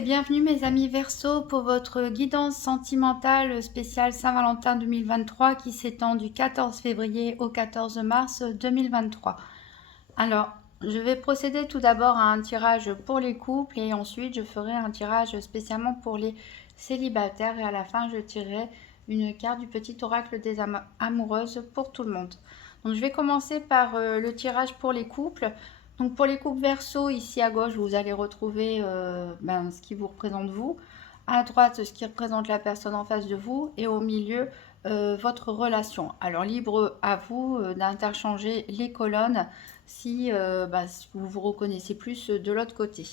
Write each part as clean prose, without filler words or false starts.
et bienvenue mes amis Verseau pour votre guidance sentimentale spéciale Saint-Valentin 2023 qui s'étend du 14 février au 14 mars 2023. Alors, je vais procéder tout d'abord à un tirage pour les couples et ensuite je ferai un tirage spécialement pour les célibataires et à la fin je tirerai une carte du petit oracle des amoureuses pour tout le monde. Donc je vais commencer par le tirage pour les couples. Donc pour les couples Verseau, ici à gauche, vous allez retrouver ce qui vous représente vous. À droite, ce qui représente la personne en face de vous. Et au milieu, votre relation. Alors libre à vous d'interchanger les colonnes si vous vous reconnaissez plus de l'autre côté.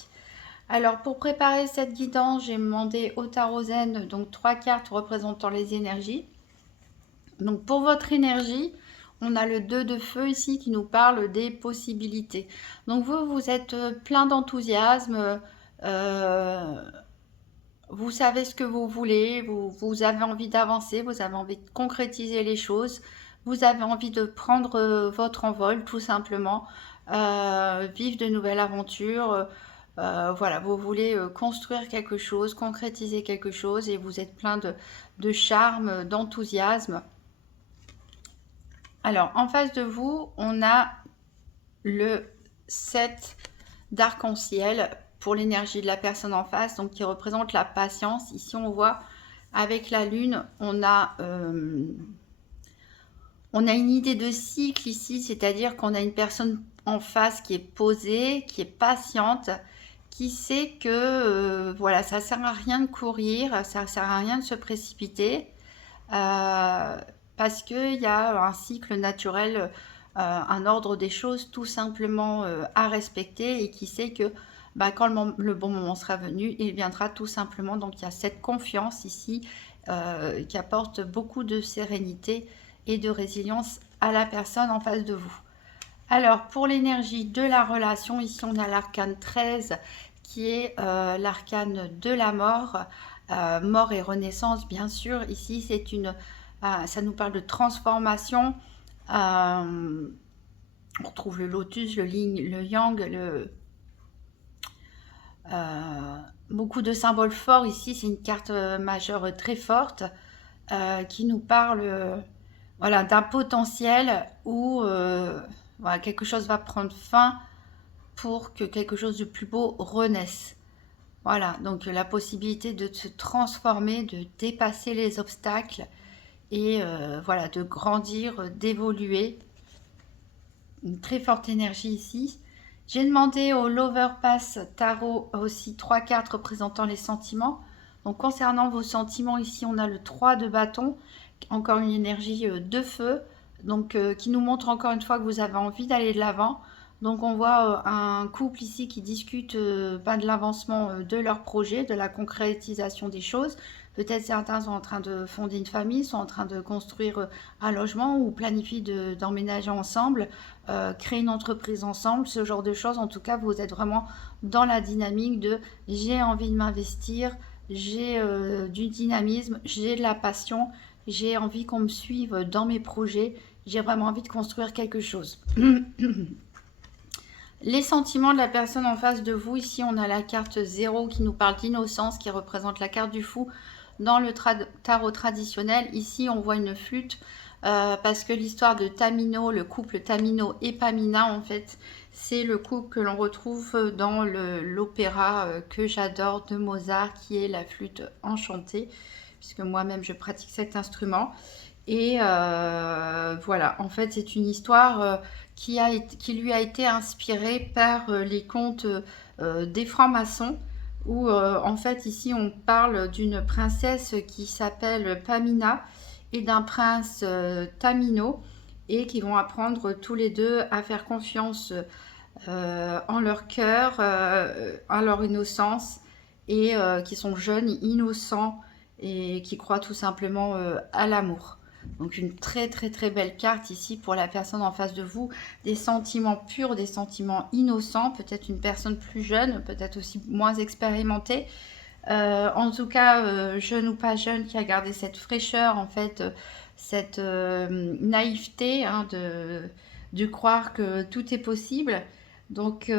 Alors pour préparer cette guidance, j'ai demandé au tarot Zen donc 3 cartes représentant les énergies. Donc pour votre énergie, on a le 2 de feu ici qui nous parle des possibilités. Donc vous êtes plein d'enthousiasme, vous savez ce que vous voulez, vous avez envie d'avancer, vous avez envie de concrétiser les choses, vous avez envie de prendre votre envol tout simplement, vivre de nouvelles aventures. Voilà, vous voulez construire quelque chose, concrétiser quelque chose et vous êtes plein de charme, d'enthousiasme. Alors, en face de vous, on a le 7 d'arc-en-ciel pour l'énergie de la personne en face, donc qui représente la patience. Ici, on voit avec la lune, on a une idée de cycle ici, c'est-à-dire qu'on a une personne en face qui est posée, qui est patiente, qui sait que voilà, ça sert à rien de courir, ça sert à rien de se précipiter. Parce qu'il y a un cycle naturel, un ordre des choses tout simplement à respecter et qui sait que quand le bon moment sera venu, il viendra tout simplement. Donc il y a cette confiance ici qui apporte beaucoup de sérénité et de résilience à la personne en face de vous. Alors pour l'énergie de la relation, ici on a l'arcane 13 qui est l'arcane de la mort. Mort et renaissance, bien sûr. Ici, c'est ça nous parle de transformation. On retrouve le lotus, le yin, le yang, beaucoup de symboles forts. Ici, c'est une carte majeure très forte qui nous parle voilà, d'un potentiel où voilà, quelque chose va prendre fin pour que quelque chose de plus beau renaisse. Voilà, donc la possibilité de se transformer, de dépasser les obstacles et voilà, de grandir, d'évoluer. Une très forte énergie ici. J'ai demandé au Lover Pass Tarot aussi 3 cartes représentant les sentiments. Donc concernant vos sentiments, ici on a le 3 de bâton, encore une énergie de feu, donc qui nous montre encore une fois que vous avez envie d'aller de l'avant. Donc on voit un couple ici qui discute de l'avancement de leur projet, de la concrétisation des choses. Peut-être certains sont en train de fonder une famille, sont en train de construire un logement ou planifient d'emménager ensemble, créer une entreprise ensemble, ce genre de choses. En tout cas, vous êtes vraiment dans la dynamique de j'ai envie de m'investir, j'ai du dynamisme, j'ai de la passion, j'ai envie qu'on me suive dans mes projets, j'ai vraiment envie de construire quelque chose. Les sentiments de la personne en face de vous, ici on a la carte 0 qui nous parle d'innocence, qui représente la carte du fou dans le tarot traditionnel. Ici on voit une flûte parce que l'histoire de Tamino, le couple Tamino et Pamina en fait, c'est le couple que l'on retrouve dans l'opéra que j'adore de Mozart qui est la flûte enchantée, puisque moi-même je pratique cet instrument. Et voilà, en fait, c'est une histoire qui lui a été inspirée par les contes des francs-maçons, où en fait, ici, on parle d'une princesse qui s'appelle Pamina et d'un prince Tamino, et qui vont apprendre tous les deux à faire confiance en leur cœur, en leur innocence, et qui sont jeunes, innocents, et qui croient tout simplement à l'amour. Donc une très très très belle carte ici pour la personne en face de vous, des sentiments purs, des sentiments innocents, peut-être une personne plus jeune, peut-être aussi moins expérimentée. En tout cas, jeune ou pas jeune, qui a gardé cette fraîcheur, en fait, cette naïveté hein, de croire que tout est possible. Donc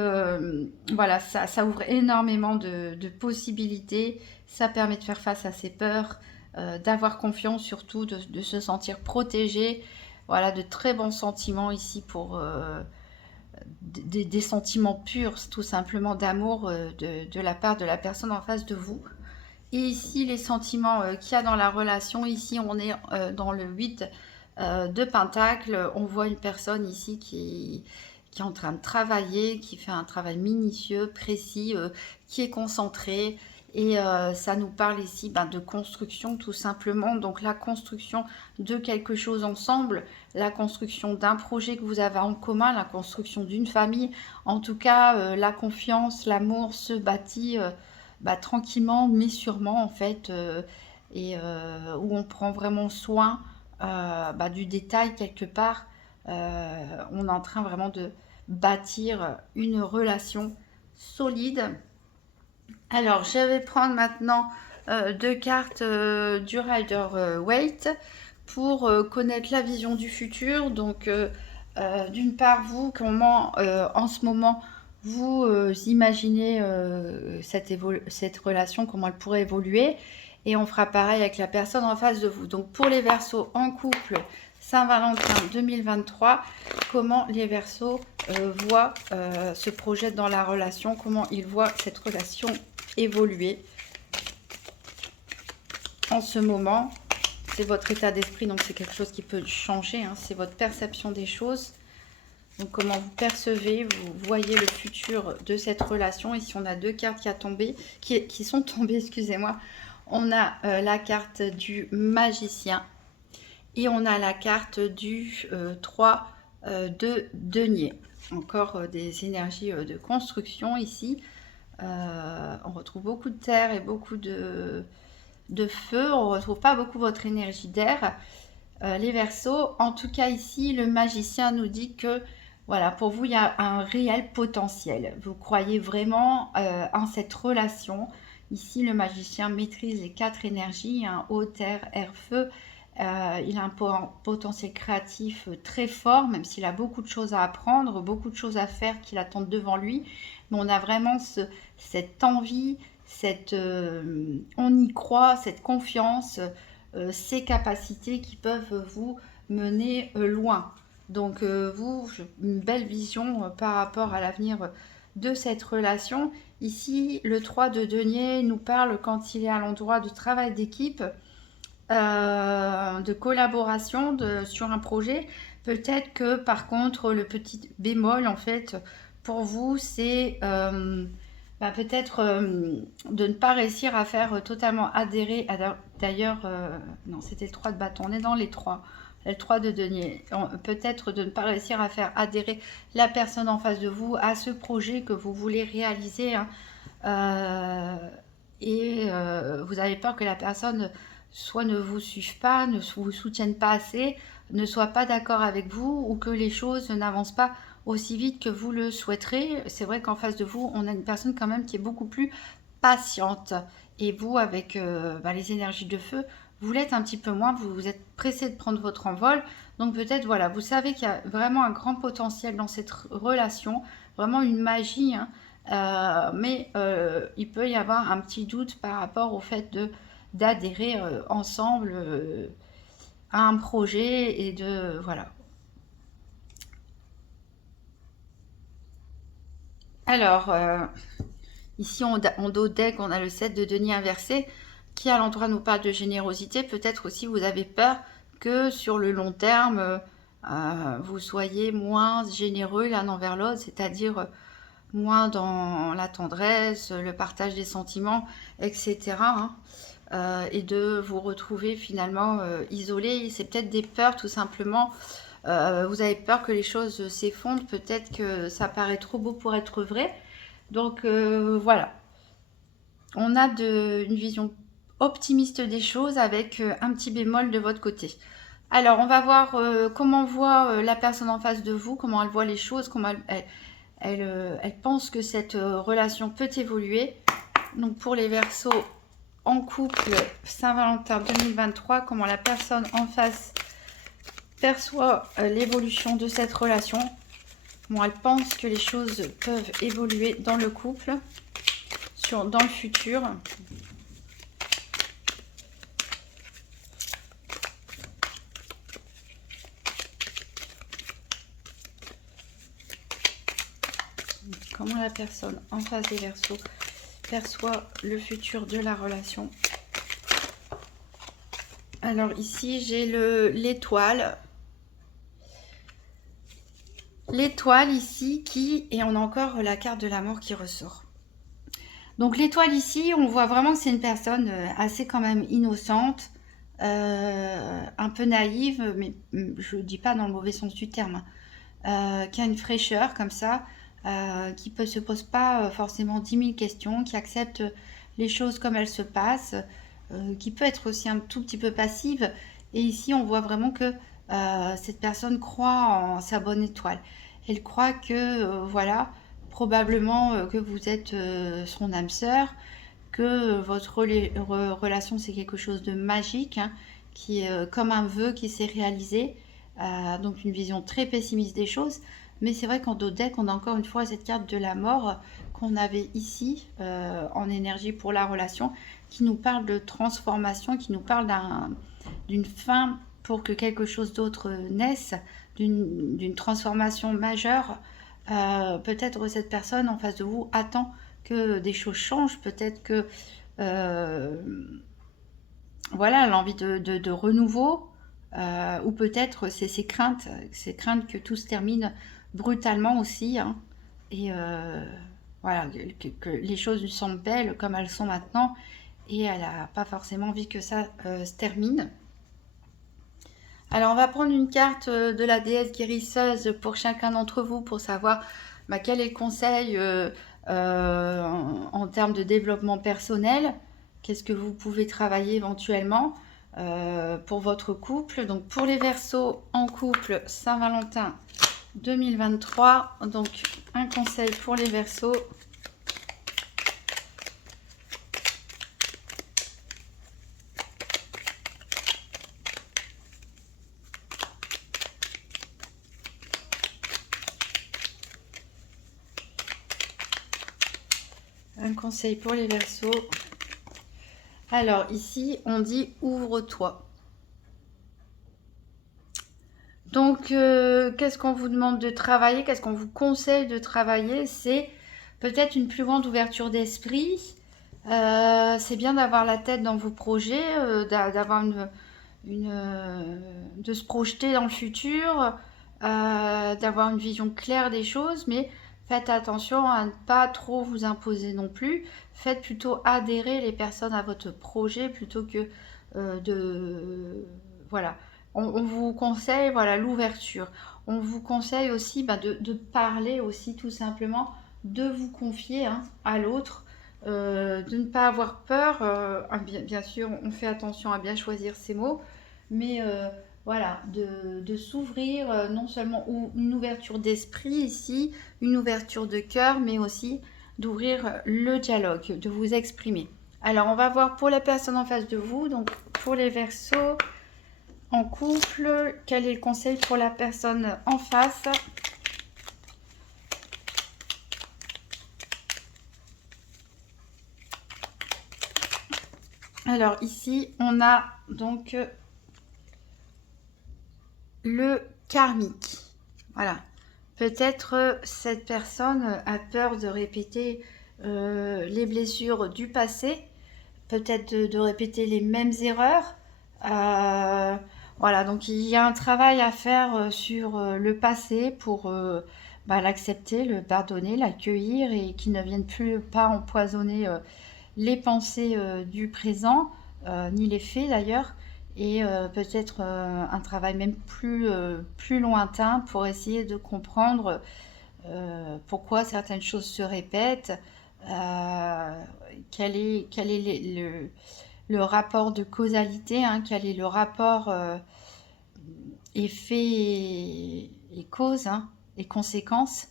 voilà, ça ouvre énormément de possibilités. Ça permet de faire face à ses peurs, d'avoir confiance surtout, de se sentir protégé. Voilà, de très bons sentiments ici pour des sentiments purs, tout simplement d'amour de la part de la personne en face de vous. Et ici, les sentiments qu'il y a dans la relation, ici on est dans le 8 de Pentacle. On voit une personne ici qui est en train de travailler, qui fait un travail minutieux, précis, qui est concentré. Et ça nous parle ici de construction tout simplement. Donc la construction de quelque chose ensemble, la construction d'un projet que vous avez en commun, la construction d'une famille. En tout cas, la confiance, l'amour se bâtit tranquillement mais sûrement en fait. Et où on prend vraiment soin du détail quelque part. On est en train vraiment de bâtir une relation solide. Alors, je vais prendre maintenant deux cartes du Rider-Waite pour connaître la vision du futur. Donc, d'une part, vous, comment en ce moment vous imaginez cette relation, comment elle pourrait évoluer. Et on fera pareil avec la personne en face de vous. Donc, pour les Verseaux en couple, Saint-Valentin 2023, comment les Verseaux se projettent dans la relation, comment ils voient cette relation évoluer en ce moment. C'est votre état d'esprit, donc c'est quelque chose qui peut changer, hein, c'est votre perception des choses. Donc comment vous percevez, vous voyez le futur de cette relation. Ici on a deux cartes qui sont tombées, excusez-moi. On a la carte du magicien et on a la carte du 3 de denier. Encore des énergies de construction ici. On retrouve beaucoup de terre et beaucoup de feu. On ne retrouve pas beaucoup votre énergie d'air. Les Verseaux, en tout cas ici, le magicien nous dit que voilà, pour vous, il y a un réel potentiel. Vous croyez vraiment en cette relation. Ici, le magicien maîtrise les 4 énergies, hein, eau, terre, air, feu. Il a un potentiel créatif très fort, même s'il a beaucoup de choses à apprendre, beaucoup de choses à faire qu'il attend devant lui. Mais on a vraiment cette envie, on y croit, cette confiance, ces capacités qui peuvent vous mener loin. Donc une belle vision par rapport à l'avenir de cette relation. Ici, le 3 de denier nous parle quand il est à l'endroit de travail d'équipe, de collaboration sur un projet. Peut-être que par contre, le petit bémol en fait pour vous, c'est peut-être de ne pas réussir à faire totalement adhérer. D'ailleurs, non, c'était le 3 de bâton. On est dans les 3. Le 3 de denier. Peut-être de ne pas réussir à faire adhérer la personne en face de vous à ce projet que vous voulez réaliser. Hein. Vous avez peur que la personne soit ne vous suive pas, ne vous soutienne pas assez, ne soit pas d'accord avec vous ou que les choses n'avancent pas aussi vite que vous le souhaiterez. C'est vrai qu'en face de vous, on a une personne quand même qui est beaucoup plus patiente. Et vous, avec les énergies de feu, vous l'êtes un petit peu moins, vous êtes pressé de prendre votre envol. Donc peut-être, voilà, vous savez qu'il y a vraiment un grand potentiel dans cette relation, vraiment une magie, hein. Mais il peut y avoir un petit doute par rapport au fait d'adhérer ensemble à un projet et de voilà. Alors ici en dos deck on a le 7 de denier inversé qui à l'endroit nous parle de générosité. Peut-être aussi vous avez peur que sur le long terme vous soyez moins généreux l'un envers l'autre, c'est-à-dire moins dans la tendresse, le partage des sentiments, etc. Hein. Et de vous retrouver finalement isolé. C'est peut-être des peurs tout simplement. Vous avez peur que les choses s'effondrent, peut-être que ça paraît trop beau pour être vrai. Donc voilà, on a une vision optimiste des choses avec un petit bémol de votre côté. Alors on va voir comment voit la personne en face de vous, comment elle voit les choses, comment elle pense que cette relation peut évoluer. Donc pour les Verseaux en couple, Saint-Valentin 2023, comment la personne en face perçoit l'évolution de cette relation. Bon, elle pense que les choses peuvent évoluer dans le couple, dans le futur. Comment la personne en face des Verseaux perçoit le futur de la relation. Alors ici, j'ai l'étoile. L'étoile ici et on a encore la carte de la mort qui ressort. Donc l'étoile ici, on voit vraiment que c'est une personne assez quand même innocente, un peu naïve, mais je ne dis pas dans le mauvais sens du terme, qui a une fraîcheur comme ça, qui ne se pose pas forcément 10 000 questions, qui accepte les choses comme elles se passent, qui peut être aussi un tout petit peu passive. Et ici, on voit vraiment que cette personne croit en sa bonne étoile. Elle croit que, voilà, probablement que vous êtes son âme sœur, que votre relation, c'est quelque chose de magique, hein, qui est comme un vœu qui s'est réalisé. Donc une vision très pessimiste des choses. Mais c'est vrai qu'en dos deck, on a encore une fois cette carte de la mort qu'on avait ici en énergie pour la relation, qui nous parle de transformation, qui nous parle d'une fin pour que quelque chose d'autre naisse, d'une transformation majeure. Peut-être cette personne en face de vous attend que des choses changent, peut-être que voilà, elle a envie de renouveau, ou peut-être c'est ses craintes que tout se termine brutalement aussi, hein, et voilà, que les choses lui semblent belles comme elles sont maintenant, et elle n'a pas forcément envie que ça se termine. Alors on va prendre une carte de la déesse guérisseuse pour chacun d'entre vous pour savoir quel est le conseil en termes de développement personnel. Qu'est-ce que vous pouvez travailler éventuellement pour votre couple. Donc pour les Verseaux en couple, Saint-Valentin 2023. Donc un conseil pour les Verseaux. Un conseil pour les Verseaux. Alors ici, on dit ouvre-toi. Donc, qu'est-ce qu'on vous demande de travailler? Qu'est-ce qu'on vous conseille de travailler? C'est peut-être une plus grande ouverture d'esprit. C'est bien d'avoir la tête dans vos projets, d'avoir de se projeter dans le futur, d'avoir une vision claire des choses, mais faites attention à ne pas trop vous imposer non plus. Faites plutôt adhérer les personnes à votre projet plutôt que voilà. On vous conseille, voilà, l'ouverture. On vous conseille aussi de parler aussi tout simplement, de vous confier, hein, à l'autre, de ne pas avoir peur. Bien sûr, on fait attention à bien choisir ses mots, mais voilà, de s'ouvrir, non seulement une ouverture d'esprit ici, une ouverture de cœur, mais aussi d'ouvrir le dialogue, de vous exprimer. Alors, on va voir pour la personne en face de vous, donc pour les Verseaux en couple, quel est le conseil pour la personne en face? Alors ici, on a donc le karmique. Voilà. Peut-être cette personne a peur de répéter les blessures du passé, peut-être de répéter les mêmes erreurs. Voilà, donc il y a un travail à faire sur le passé pour l'accepter, le pardonner, l'accueillir et qu'il ne vienne plus pas empoisonner les pensées du présent, ni les faits d'ailleurs, et peut-être un travail même plus lointain pour essayer de comprendre pourquoi certaines choses se répètent, quel est le rapport de causalité, hein, quel est le rapport effet et cause, hein, et conséquences.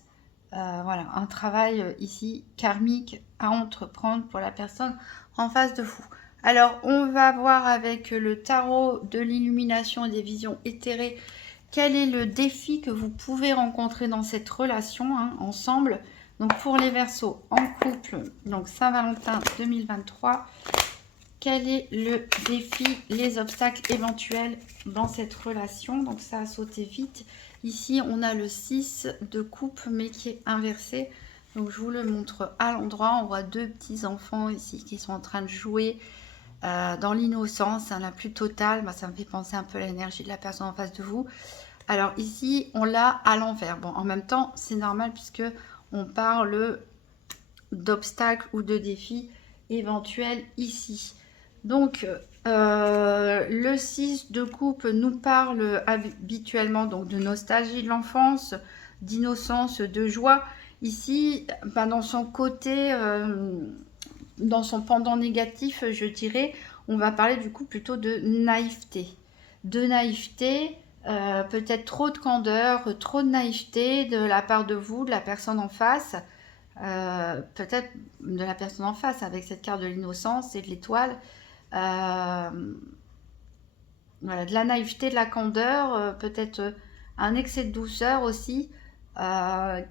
Voilà, un travail ici karmique à entreprendre pour la personne en face de vous. Alors, on va voir avec le tarot de l'illumination et des visions éthérées quel est le défi que vous pouvez rencontrer dans cette relation ensemble. Donc pour les Verseaux en couple, donc Saint-Valentin 2023, quel est le défi, les obstacles éventuels dans cette relation? Donc ça a sauté vite. Ici, on a le 6 de coupe, mais qui est inversé. Donc je vous le montre à l'endroit. On voit deux petits enfants ici qui sont en train de jouer dans l'innocence, la plus totale. Ça me fait penser un peu à l'énergie de la personne en face de vous. Alors ici, on l'a à l'envers. Bon, en même temps, c'est normal puisque on parle d'obstacles ou de défis éventuels ici. Donc, le 6 de coupe nous parle habituellement donc de nostalgie de l'enfance, d'innocence, de joie. Ici, dans son côté, dans son pendant négatif, je dirais, on va parler du coup plutôt de naïveté. De naïveté, peut-être trop de candeur, trop de naïveté de la part de vous, de la personne en face. Peut-être de la personne en face avec cette carte de l'innocence et de l'étoile. Voilà, de la naïveté, de la candeur, peut-être un excès de douceur aussi,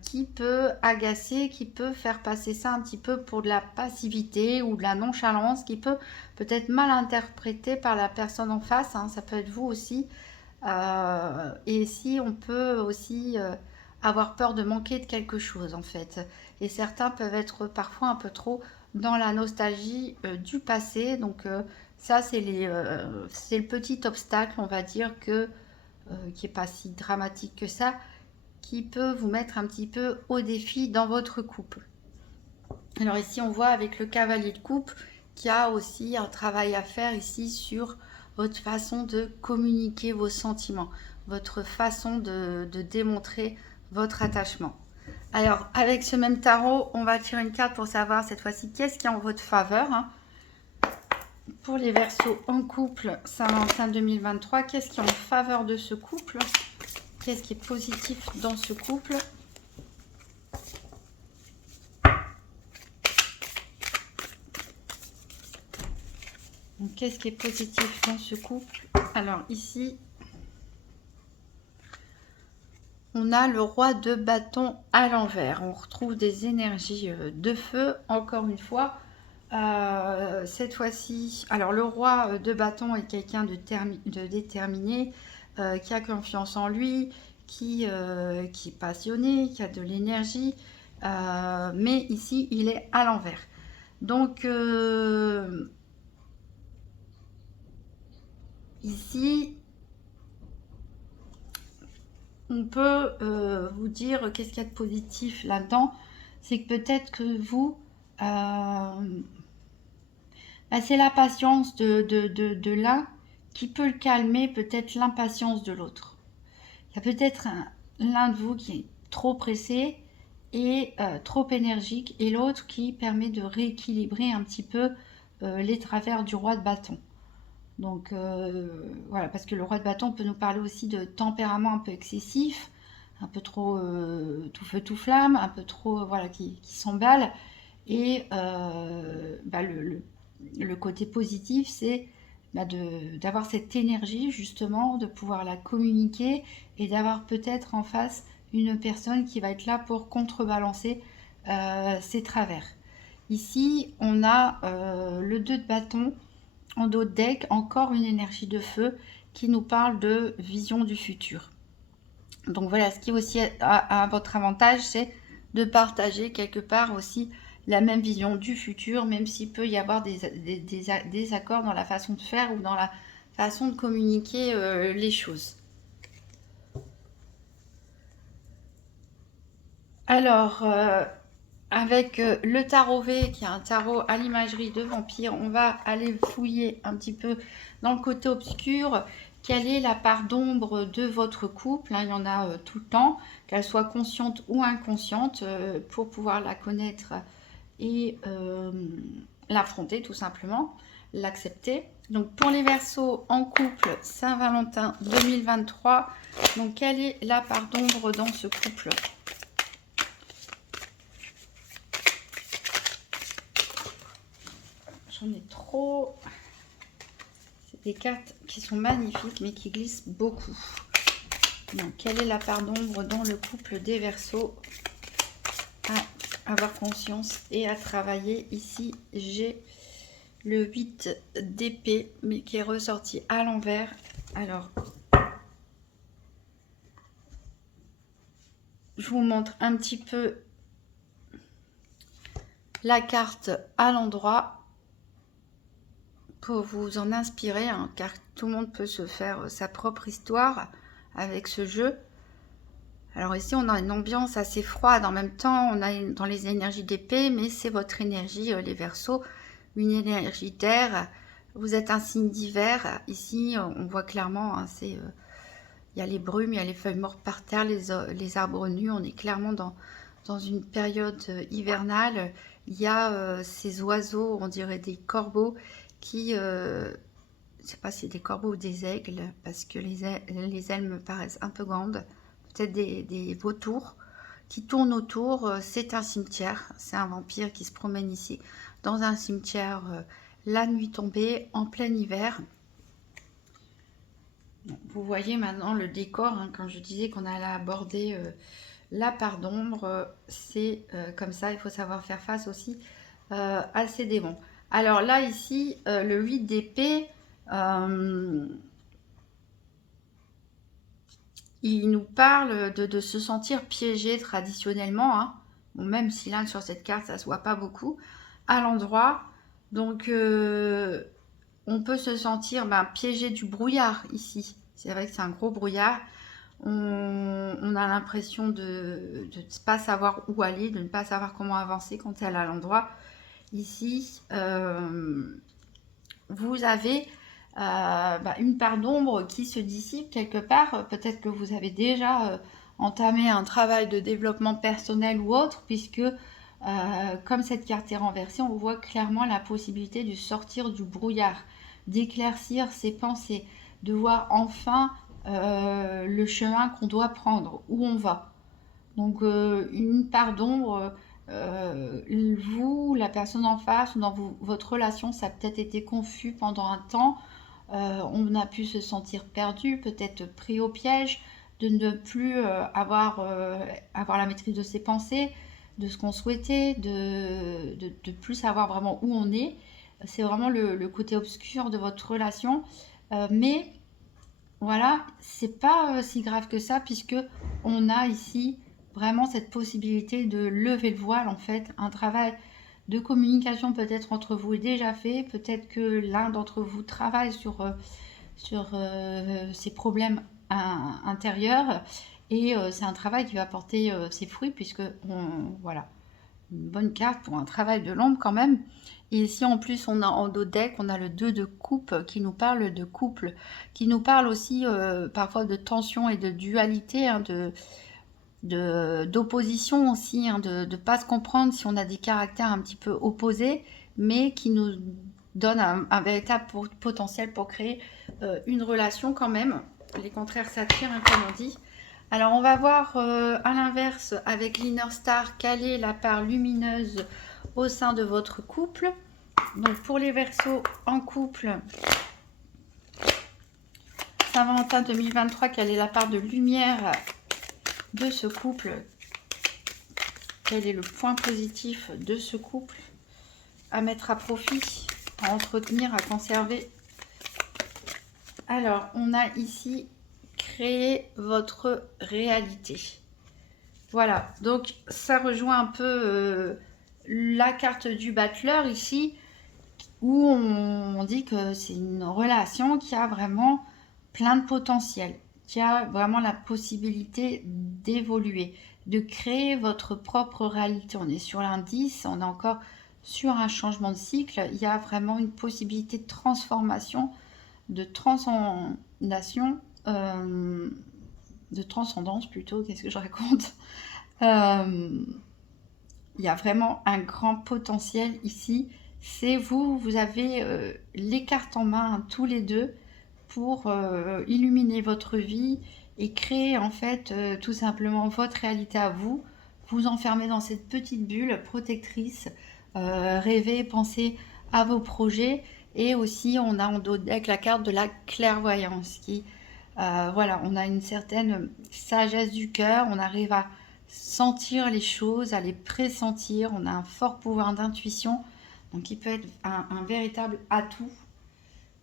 qui peut agacer, qui peut faire passer ça un petit peu pour de la passivité ou de la nonchalance, qui peut peut-être mal interpréter par la personne en face, ça peut être vous aussi. Et si on peut aussi avoir peur de manquer de quelque chose en fait. Et certains peuvent être parfois un peu trop dans la nostalgie du passé. Donc ça c'est le petit obstacle, on va dire, qui n'est pas si dramatique que ça, qui peut vous mettre un petit peu au défi dans votre couple. Alors ici on voit avec le cavalier de coupe qu'il y a aussi un travail à faire ici sur votre façon de communiquer vos sentiments, votre façon de démontrer votre attachement. Alors avec ce même tarot, on va tirer une carte pour savoir cette fois-ci qu'est-ce qui est en votre faveur. Pour les Verseaux en couple, Saint-Valentin 2023, qu'est-ce qui est en faveur de ce couple? Qu'est-ce qui est positif dans ce couple? Qu'est-ce qui est positif dans ce couple? Alors ici, on a le roi de bâton à l'envers. On retrouve des énergies de feu, encore une fois. Cette fois-ci, alors le roi de bâton est quelqu'un de déterminé, qui a confiance en lui, qui est passionné, qui a de l'énergie. Mais ici, il est à l'envers. Donc, ici, on peut vous dire qu'est-ce qu'il y a de positif là-dedans. C'est que peut-être que vous, c'est la patience de l'un qui peut le calmer, peut-être l'impatience de l'autre. Il y a peut-être l'un de vous qui est trop pressé et trop énergique, et l'autre qui permet de rééquilibrer un petit peu les travers du roi de bâton. Donc voilà, parce que le roi de bâton peut nous parler aussi de tempérament un peu excessif, un peu trop tout feu tout flamme, un peu trop voilà, qui s'emballe. Et le côté positif, c'est d'avoir cette énergie justement, de pouvoir la communiquer et d'avoir peut-être en face une personne qui va être là pour contrebalancer ses travers. Ici, on a le 2 de bâton en dos de deck, encore une énergie de feu qui nous parle de vision du futur. Donc voilà, ce qui est aussi à votre avantage, c'est de partager quelque part aussi la même vision du futur, même s'il peut y avoir des accords dans la façon de faire ou dans la façon de communiquer les choses. Alors, avec le tarot V, qui est un tarot à l'imagerie de vampire, on va aller fouiller un petit peu dans le côté obscur. Quelle est la part d'ombre de votre couple? Il y en a tout le temps, qu'elle soit consciente ou inconsciente, pour pouvoir la connaître et l'affronter tout simplement, l'accepter. Donc pour les Verseaux en couple, Saint-Valentin 2023, donc quelle est la part d'ombre dans ce couple? J'en ai trop. C'est des cartes qui sont magnifiques mais qui glissent beaucoup. Donc, quelle est la part d'ombre dans le couple des Verseaux? À avoir conscience et à travailler. Ici, j'ai le 8 d'épée, mais qui est ressorti à l'envers. Alors, je vous montre un petit peu la carte à l'endroit pour vous en inspirer, hein, car tout le monde peut se faire sa propre histoire avec ce jeu. Alors ici, on a une ambiance assez froide. En même temps, on a dans les énergies d'épée, mais c'est votre énergie, les Verseaux, une énergie d'air. Vous êtes un signe d'hiver. Ici, on voit clairement, hein, il y a les brumes, il y a les feuilles mortes par terre, les arbres nus. On est clairement dans une période hivernale. Il y a ces oiseaux, on dirait des corbeaux, qui... je ne sais pas si c'est des corbeaux ou des aigles, parce que les ailes me paraissent un peu grandes. Peut-être des vautours qui tournent autour. C'est un cimetière, c'est un vampire qui se promène ici dans un cimetière la nuit tombée, en plein hiver. Vous voyez maintenant le décor, hein, quand je disais qu'on allait aborder la part d'ombre, c'est comme ça, il faut savoir faire face aussi à ces démons. Alors là, ici, le 8 d'épée, il nous parle de se sentir piégé traditionnellement, hein. Bon, même si là, sur cette carte, ça ne se voit pas beaucoup, à l'endroit. Donc, on peut se sentir piégé du brouillard ici. C'est vrai que c'est un gros brouillard. On a l'impression de ne pas savoir où aller, de ne pas savoir comment avancer quand elle est à l'endroit. Ici, vous avez une part d'ombre qui se dissipe quelque part. Peut-être que vous avez déjà entamé un travail de développement personnel ou autre, puisque comme cette carte est renversée, on voit clairement la possibilité de sortir du brouillard, d'éclaircir ses pensées, de voir enfin le chemin qu'on doit prendre, où on va. Donc une part d'ombre, vous, la personne en face, ou dans votre relation, ça a peut-être été confus pendant un temps. On a pu se sentir perdu, peut-être pris au piège, de ne plus avoir la maîtrise de ses pensées, de ce qu'on souhaitait, de plus savoir vraiment où on est. C'est vraiment le côté obscur de votre relation. Mais voilà, c'est pas si grave que ça, puisque on a ici vraiment cette possibilité de lever le voile, en fait. Un travail de communication peut-être entre vous est déjà fait, peut-être que l'un d'entre vous travaille sur ses problèmes intérieurs, et c'est un travail qui va porter ses fruits, puisque voilà, une bonne carte pour un travail de l'ombre quand même. Et ici en plus on a en dos deck, on a le 2 de coupe qui nous parle de couple, qui nous parle aussi parfois de tension et de dualité, hein, d'opposition aussi, hein, de ne pas se comprendre si on a des caractères un petit peu opposés, mais qui nous donne un véritable potentiel pour créer une relation quand même. Les contraires s'attirent, hein, comme on dit. Alors on va voir à l'inverse avec l'Inner Star quelle est la part lumineuse au sein de votre couple. Donc pour les Verseaux en couple, Saint-Valentin 2023, quelle est la part de lumière de ce couple? Quel est le point positif de ce couple à mettre à profit, à entretenir, à conserver? Alors on a ici créer votre réalité. Voilà, donc ça rejoint un peu la carte du battleur ici, où on dit que c'est une relation qui a vraiment plein de potentiel, qui a vraiment la possibilité d'évoluer, de créer votre propre réalité. On est sur l'indice, on est encore sur un changement de cycle, il y a vraiment une possibilité de transformation, de transcendation, de transcendance plutôt, qu'est-ce que je raconte? Il y a vraiment un grand potentiel ici. C'est vous avez les cartes en main, hein, tous les deux, pour illuminer votre vie et créer en fait tout simplement votre réalité à vous. Vous enfermer dans cette petite bulle protectrice, rêver, penser à vos projets. Et aussi on a en dos avec la carte de la clairvoyance qui Voilà, on a une certaine sagesse du cœur, on arrive à sentir les choses, à les pressentir, on a un fort pouvoir d'intuition, donc il peut être un véritable atout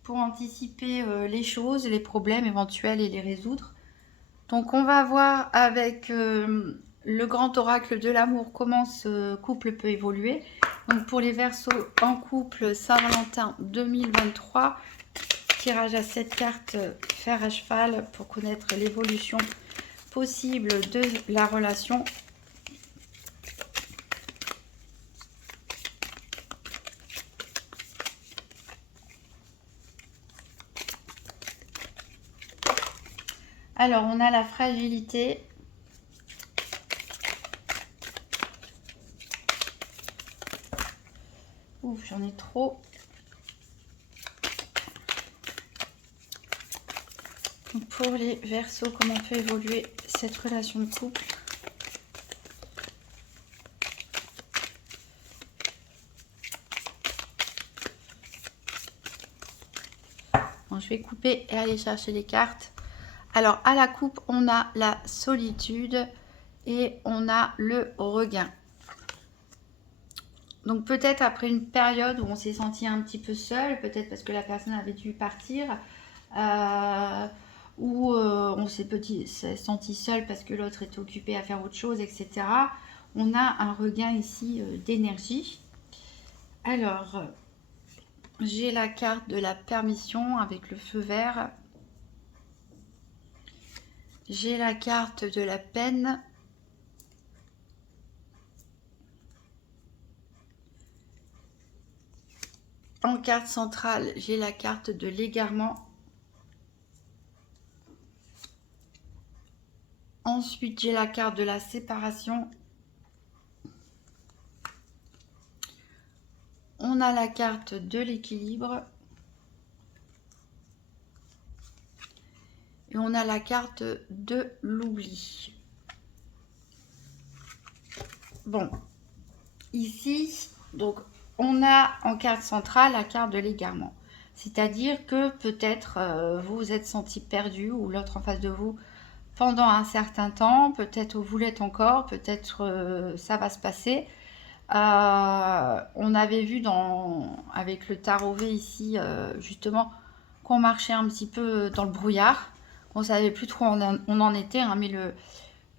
pour anticiper les choses, les problèmes éventuels et les résoudre. Donc on va voir avec le grand oracle de l'amour comment ce couple peut évoluer. Donc pour les Verseaux en couple, Saint-Valentin 2023, tirage à 7 cartes, fer à cheval pour connaître l'évolution possible de la relation. Alors, on a la fragilité. Ouf, j'en ai trop. Donc, pour les Verseaux, comment peut évoluer cette relation de couple? Bon, je vais couper et aller chercher les cartes. Alors, à la coupe, on a la solitude et on a le regain. Donc, peut-être après une période où on s'est senti un petit peu seul, peut-être parce que la personne avait dû partir, ou on s'est senti seul parce que l'autre était occupé à faire autre chose, etc. On a un regain ici d'énergie. Alors, j'ai la carte de la permission avec le feu vert. J'ai la carte de la peine. En carte centrale, j'ai la carte de l'égarement. Ensuite, j'ai la carte de la séparation. On a la carte de l'équilibre. Et on a la carte de l'oubli. Bon, ici, donc, on a en carte centrale la carte de l'égarement. C'est-à-dire que peut-être vous vous êtes senti perdu ou l'autre en face de vous pendant un certain temps, peut-être vous l'êtes encore, peut-être ça va se passer. On avait vu avec le tarot V ici, justement, qu'on marchait un petit peu dans le brouillard. On ne savait plus trop où on en était, hein, mais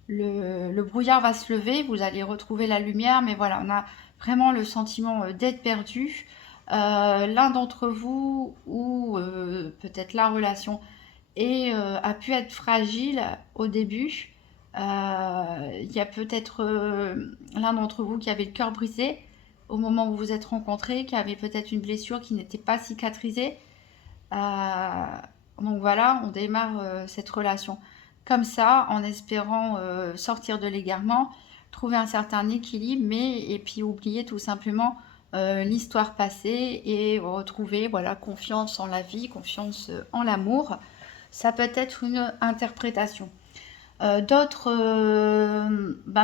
le brouillard va se lever, vous allez retrouver la lumière, mais voilà, on a vraiment le sentiment d'être perdu. L'un d'entre vous, ou peut-être la relation, a pu être fragile au début. Il y a peut-être l'un d'entre vous qui avait le cœur brisé au moment où vous vous êtes rencontrés, qui avait peut-être une blessure qui n'était pas cicatrisée. Donc voilà, on démarre cette relation comme ça, en espérant sortir de l'égarement, trouver un certain équilibre, et puis oublier tout simplement l'histoire passée et retrouver voilà, confiance en la vie, confiance en l'amour. Ça peut être une interprétation. D'autres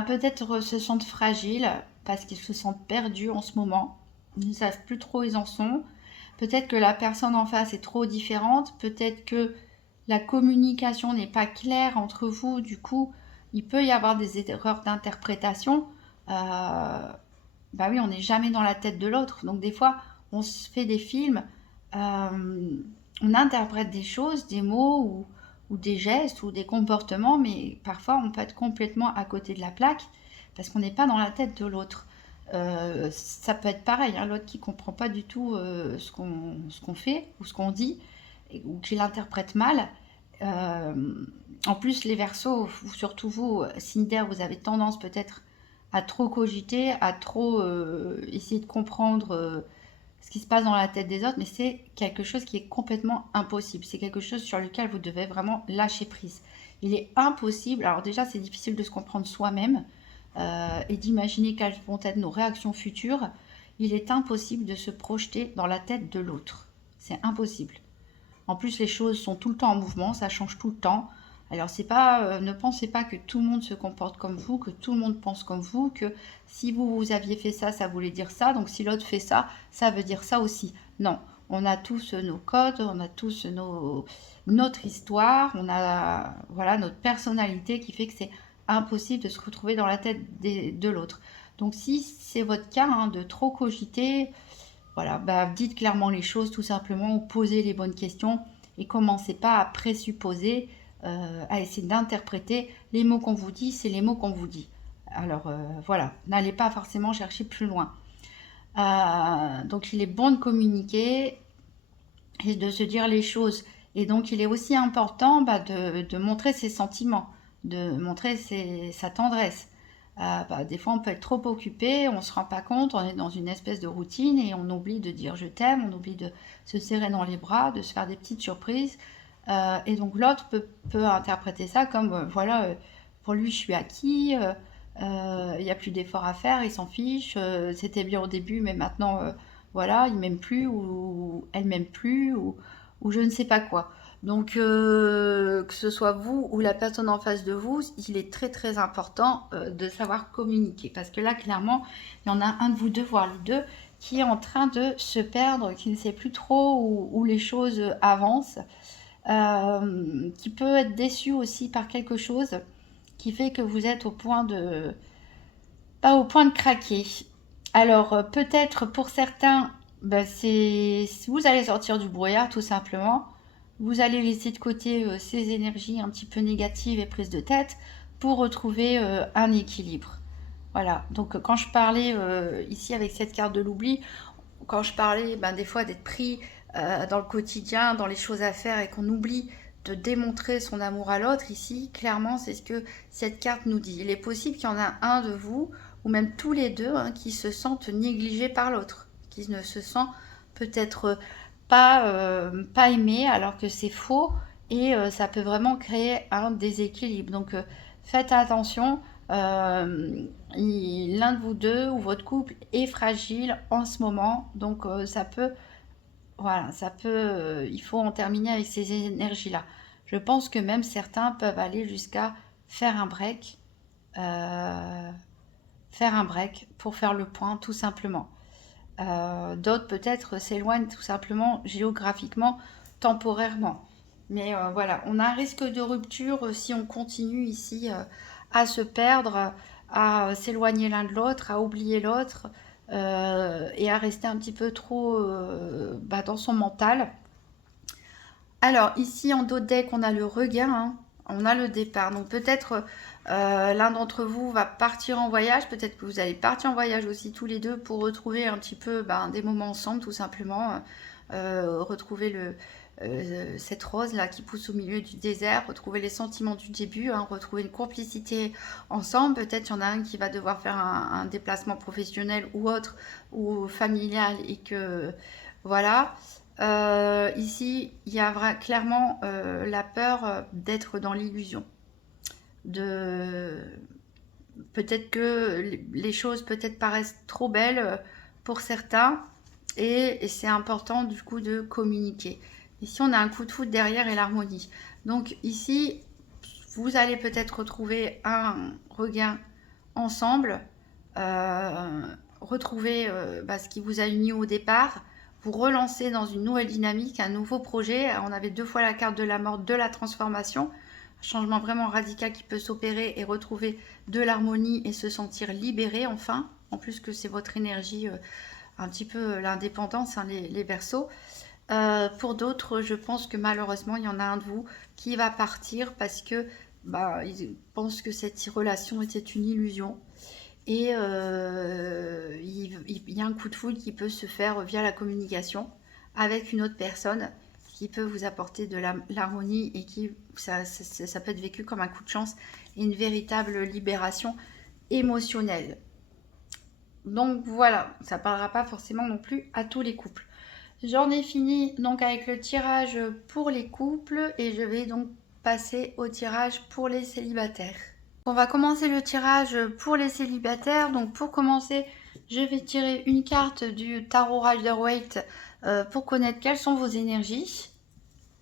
peut-être se sentent fragiles parce qu'ils se sentent perdus en ce moment. Ils ne savent plus trop où ils en sont. Peut-être que la personne en face est trop différente. Peut-être que la communication n'est pas claire entre vous. Du coup, il peut y avoir des erreurs d'interprétation. Oui, on n'est jamais dans la tête de l'autre. Donc des fois, on se fait des films, on interprète des choses, des mots ou des gestes ou des comportements, mais parfois on peut être complètement à côté de la plaque parce qu'on n'est pas dans la tête de l'autre. Ça peut être pareil, hein, l'autre qui comprend pas du tout ce qu'on fait ou ce qu'on dit, ou qui l'interprète mal. En plus, les Verseaux, surtout vous, signe d'air, vous avez tendance peut-être à trop cogiter, à trop essayer de comprendre ce qui se passe dans la tête des autres, mais c'est quelque chose qui est complètement impossible. C'est quelque chose sur lequel vous devez vraiment lâcher prise. Il est impossible, alors déjà c'est difficile de se comprendre soi-même et d'imaginer quelles vont être nos réactions futures. Il est impossible de se projeter dans la tête de l'autre. C'est impossible. En plus, les choses sont tout le temps en mouvement, ça change tout le temps. Alors, c'est pas, ne pensez pas que tout le monde se comporte comme vous, que tout le monde pense comme vous, que si vous aviez fait ça, ça voulait dire ça. Donc, si l'autre fait ça, ça veut dire ça aussi. Non, On a tous nos codes, on a tous notre histoire, on a voilà, notre personnalité qui fait que c'est impossible de se retrouver dans la tête de l'autre. Donc si c'est votre cas, hein, de trop cogiter, voilà, bah, dites clairement les choses tout simplement, ou posez les bonnes questions et commencez pas à présupposer, à essayer d'interpréter les mots qu'on vous dit, c'est les mots qu'on vous dit. Alors voilà, n'allez pas forcément chercher plus loin. Donc il est bon de communiquer et de se dire les choses. Et donc il est aussi important de montrer ses sentiments, de montrer sa tendresse. Des fois on peut être trop occupé, on ne se rend pas compte, on est dans une espèce de routine et on oublie de dire je t'aime, on oublie de se serrer dans les bras, de se faire des petites surprises. Et donc l'autre peut interpréter ça comme voilà, pour lui je suis acquis, il n'y a plus d'efforts à faire, il s'en fiche, c'était bien au début mais maintenant voilà, il m'aime plus ou elle m'aime plus ou je ne sais pas quoi. Donc que ce soit vous ou la personne en face de vous, il est très très important de savoir communiquer parce que là clairement il y en a un de vous deux, voire les deux, qui est en train de se perdre, qui ne sait plus trop où les choses avancent, qui peut être déçu aussi par quelque chose qui fait que vous êtes pas au point de craquer. Alors peut-être pour certains, vous allez sortir du brouillard tout simplement. Vous allez laisser de côté ces énergies un petit peu négatives et prises de tête pour retrouver un équilibre. Voilà, donc quand je parlais ici avec cette carte de l'oubli, quand je parlais des fois d'être pris dans le quotidien, dans les choses à faire et qu'on oublie de démontrer son amour à l'autre, ici, clairement, c'est ce que cette carte nous dit. Il est possible qu'il y en a un de vous, ou même tous les deux, hein, qui se sentent négligés par l'autre, qui ne se sent peut-être pas aimé alors que c'est faux et ça peut vraiment créer un déséquilibre. Donc faites attention, l'un de vous deux ou votre couple est fragile en ce moment, donc il faut en terminer avec ces énergies-là. Je pense que même certains peuvent aller jusqu'à faire un break, pour faire le point tout simplement. D'autres peut-être s'éloignent tout simplement géographiquement, temporairement. Mais voilà, on a un risque de rupture si on continue ici à se perdre, à s'éloigner l'un de l'autre, à oublier l'autre et à rester un petit peu trop dans son mental. Alors ici en dos de deck, on a le regain, hein, on a le départ. Donc peut-être l'un d'entre vous va partir en voyage, peut-être que vous allez partir en voyage aussi tous les deux pour retrouver un petit peu des moments ensemble tout simplement. Retrouver cette rose là qui pousse au milieu du désert, retrouver les sentiments du début, hein, retrouver une complicité ensemble. Peut-être il y en a un qui va devoir faire un déplacement professionnel ou autre ou familial et que voilà. Ici, il y a clairement la peur d'être dans l'illusion. Peut-être que les choses peut-être paraissent trop belles pour certains et c'est important du coup de communiquer. Ici, on a un coup de foudre derrière et l'harmonie. Donc ici, vous allez peut-être retrouver un regain ensemble, retrouver ce qui vous a uni au départ, vous relancer dans une nouvelle dynamique, un nouveau projet. On avait deux fois la carte de la mort, de la transformation, un changement vraiment radical qui peut s'opérer et retrouver de l'harmonie et se sentir libéré enfin, en plus que c'est votre énergie, un petit peu l'indépendance, hein, les Verseaux. Pour d'autres, je pense que malheureusement, il y en a un de vous qui va partir parce que il pense que cette relation était une illusion. Et il y a un coup de foudre qui peut se faire via la communication avec une autre personne qui peut vous apporter de l'harmonie et ça peut être vécu comme un coup de chance et une véritable libération émotionnelle. Donc voilà, ça ne parlera pas forcément non plus à tous les couples. J'en ai fini donc avec le tirage pour les couples et je vais donc passer au tirage pour les célibataires. On va commencer le tirage pour les célibataires. Donc pour commencer, je vais tirer une carte du tarot Rider-Waite pour connaître quelles sont vos énergies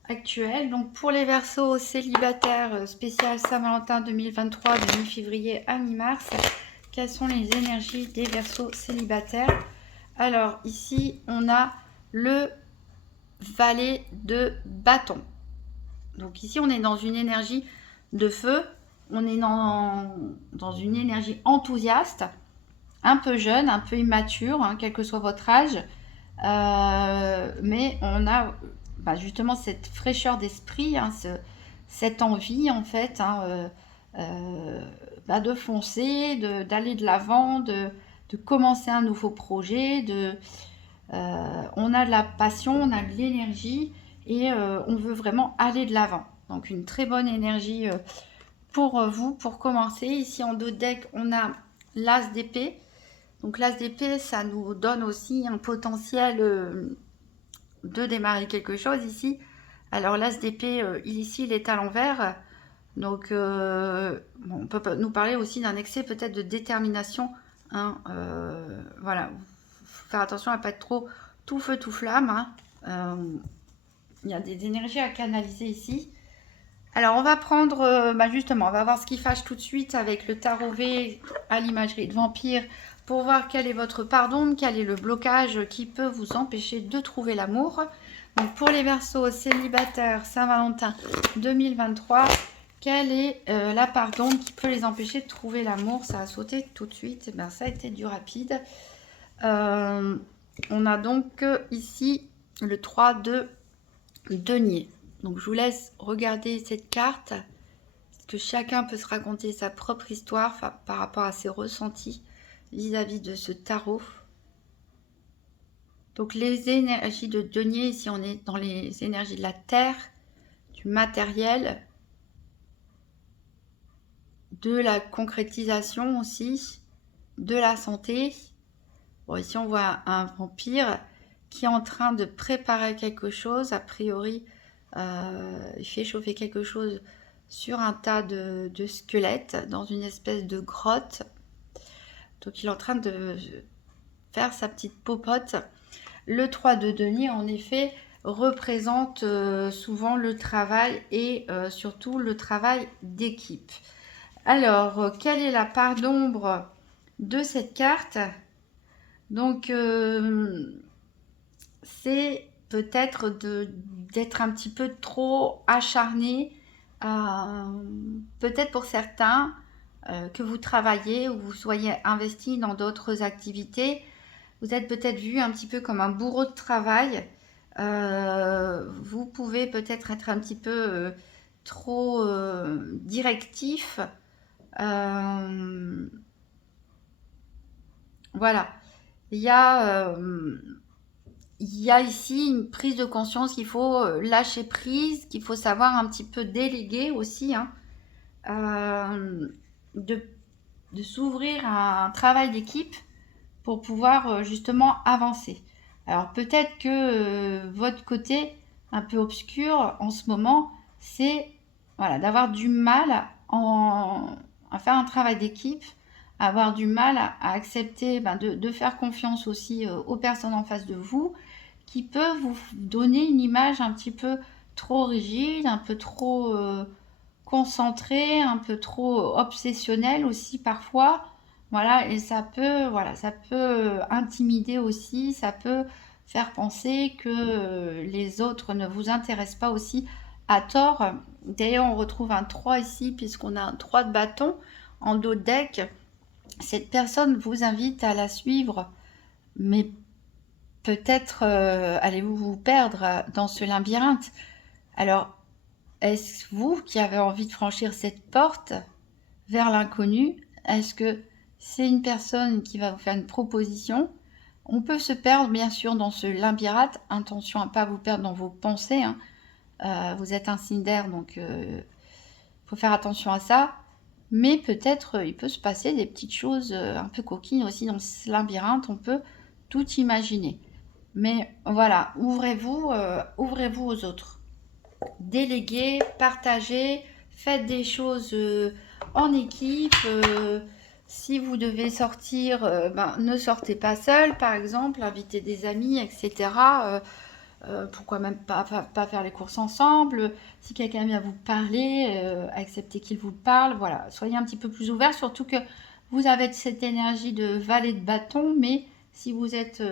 actuelles. Donc pour les Verseaux célibataires spécial Saint-Valentin 2023 de mi-février à mi-mars, quelles sont les énergies des Verseaux célibataires? Alors ici, on a le valet de bâton. Donc ici, on est dans une énergie de feu, on est dans une énergie enthousiaste, un peu jeune, un peu immature, hein, quel que soit votre âge. Mais on a justement cette fraîcheur d'esprit, hein, cette envie en fait, hein, de foncer, d'aller de l'avant, de commencer un nouveau projet, on a de la passion, on a de l'énergie et on veut vraiment aller de l'avant. Donc une très bonne énergie pour vous, pour commencer. Ici en dos de deck, on a l'as d'épée. Donc l'as d'épée, ça nous donne aussi un potentiel de démarrer quelque chose ici. Alors l'as d'épée, ici, il est à l'envers. Donc on peut nous parler aussi d'un excès peut-être de détermination. Hein, voilà, faut faire attention à ne pas être trop tout feu, tout flamme. Hein. Il y a des énergies à canaliser ici. Alors on va prendre, justement, on va voir ce qui fâche tout de suite avec le tarot V à l'imagerie de vampire pour voir quel est votre pardon, quel est le blocage qui peut vous empêcher de trouver l'amour. Donc pour les Verseaux célibataires Saint-Valentin 2023, quelle est la pardon qui peut les empêcher de trouver l'amour? Ça a sauté tout de suite, ça a été du rapide. On a donc ici le 3 de denier. Donc je vous laisse regarder cette carte, parce que chacun peut se raconter sa propre histoire par rapport à ses ressentis vis-à-vis de ce tarot. Donc les énergies de denier, ici on est dans les énergies de la terre, du matériel, de la concrétisation aussi, de la santé. Bon, ici on voit un vampire qui est en train de préparer quelque chose, a priori il fait chauffer quelque chose sur un tas de squelettes dans une espèce de grotte. Donc il est en train de faire sa petite popote. Le 3 de denier, en effet, représente souvent le travail et surtout le travail d'équipe. Alors, quelle est la part d'ombre de cette carte? Donc, c'est peut-être d'être un petit peu trop acharné, peut-être pour certains, que vous travaillez ou vous soyez investi dans d'autres activités. Vous êtes peut-être vu un petit peu comme un bourreau de travail. Vous pouvez peut-être être un petit peu trop directif. Voilà. Il y a ici une prise de conscience qu'il faut lâcher prise, qu'il faut savoir un petit peu déléguer aussi, hein, de s'ouvrir à un travail d'équipe pour pouvoir justement avancer. Alors peut-être que votre côté un peu obscur en ce moment, c'est d'avoir du mal à faire un travail d'équipe, avoir du mal à accepter de faire confiance aussi aux personnes en face de vous, qui peuvent vous donner une image un petit peu trop rigide, un peu trop concentrée, un peu trop obsessionnelle aussi parfois. Voilà, et ça peut intimider aussi, ça peut faire penser que les autres ne vous intéressent pas aussi à tort. D'ailleurs, on retrouve un 3 ici, puisqu'on a un 3 de bâton en dos de deck. Cette personne vous invite à la suivre, mais peut-être allez-vous vous perdre dans ce labyrinthe. Alors, est-ce vous qui avez envie de franchir cette porte vers l'inconnu? Est-ce que c'est une personne qui va vous faire une proposition? On peut se perdre bien sûr dans ce labyrinthe. Attention à ne pas vous perdre dans vos pensées. Hein. Vous êtes un signe d'air, donc il faut faire attention à ça. Mais peut-être il peut se passer des petites choses un peu coquines aussi dans ce labyrinthe. On peut tout imaginer. Mais voilà, ouvrez-vous aux autres. Déléguez, partagez, faites des choses en équipe. Si vous devez sortir, ne sortez pas seul, par exemple, invitez des amis, etc. Pourquoi même pas faire les courses ensemble? Si quelqu'un vient vous parler, acceptez qu'il vous parle. Voilà, soyez un petit peu plus ouvert, surtout que vous avez cette énergie de valet de bâton, mais si vous êtes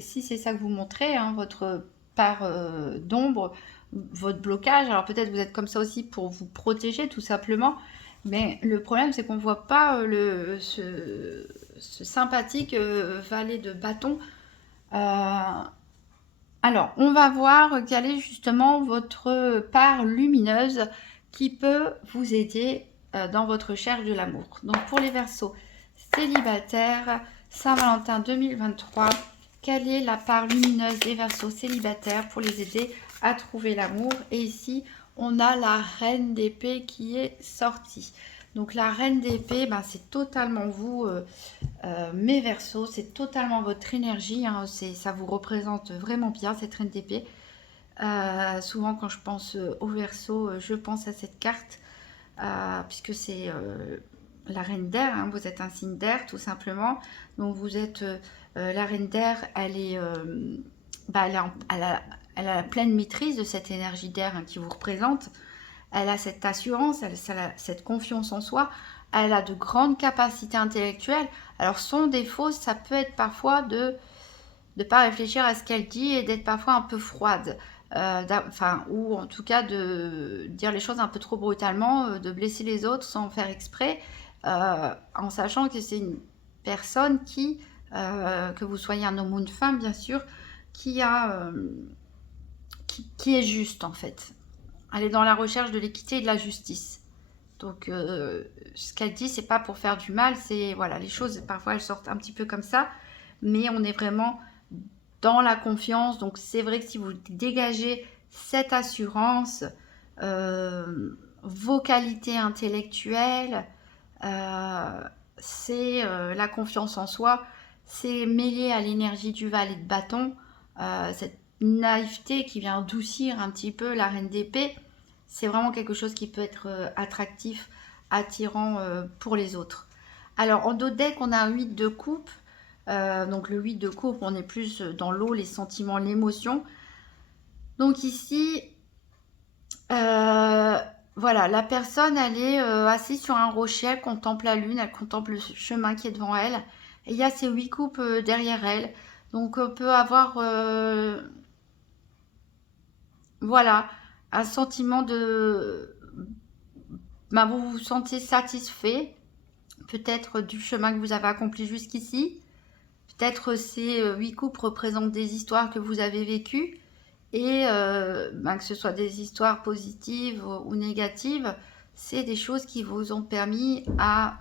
si c'est ça que vous montrez, hein, votre part d'ombre votre blocage. Alors peut-être vous êtes comme ça aussi pour vous protéger tout simplement, mais le problème c'est qu'on ne voit pas ce sympathique valet de bâton. Alors on va voir quelle est justement votre part lumineuse qui peut vous aider dans votre recherche de l'amour. Donc pour les Verseaux célibataires, Saint-Valentin 2023, quelle est la part lumineuse des Verseaux célibataires pour les aider à trouver l'amour? Et ici, on a la Reine d'épée qui est sortie. Donc la Reine d'épée, ben, c'est totalement vous, mes Verseaux, c'est totalement votre énergie. Hein, ça vous représente vraiment bien, cette Reine d'épée. Souvent, quand je pense aux Verseaux, je pense à cette carte, puisque c'est la reine d'air, hein, vous êtes un signe d'air tout simplement, donc vous êtes la reine d'air, elle est, elle a la pleine maîtrise de cette énergie d'air, hein, qui vous représente, elle a cette assurance, elle a cette confiance en soi, elle a de grandes capacités intellectuelles. Alors son défaut, ça peut être parfois de ne pas réfléchir à ce qu'elle dit et d'être parfois un peu froide. Ou en tout cas de dire les choses un peu trop brutalement, de blesser les autres sans faire exprès, en sachant que c'est une personne qui, que vous soyez un homme ou une femme bien sûr, qui est juste en fait. Elle est dans la recherche de l'équité et de la justice. Donc ce qu'elle dit, c'est pas pour faire du mal, c'est voilà, les choses parfois elles sortent un petit peu comme ça, mais on est vraiment dans la confiance. Donc c'est vrai que si vous dégagez cette assurance, vos qualités intellectuelles, c'est la confiance en soi, c'est mêlé à l'énergie du valet de bâton, cette naïveté qui vient adoucir un petit peu la reine d'épée, c'est vraiment quelque chose qui peut être attractif, attirant pour les autres. Alors en dos de deck, on a un 8 de coupe. Donc le 8 de coupe, on est plus dans l'eau, les sentiments, l'émotion. Donc ici, voilà, la personne, elle est assise sur un rocher, elle contemple la lune, elle contemple le chemin qui est devant elle. Et il y a ces 8 coupes derrière elle. Donc on peut avoir, voilà, un sentiment de... Ben, vous vous sentez satisfait, peut-être du chemin que vous avez accompli jusqu'ici. Peut-être ces 8 coupes représentent des histoires que vous avez vécues et que ce soit des histoires positives ou négatives, c'est des choses qui vous ont permis à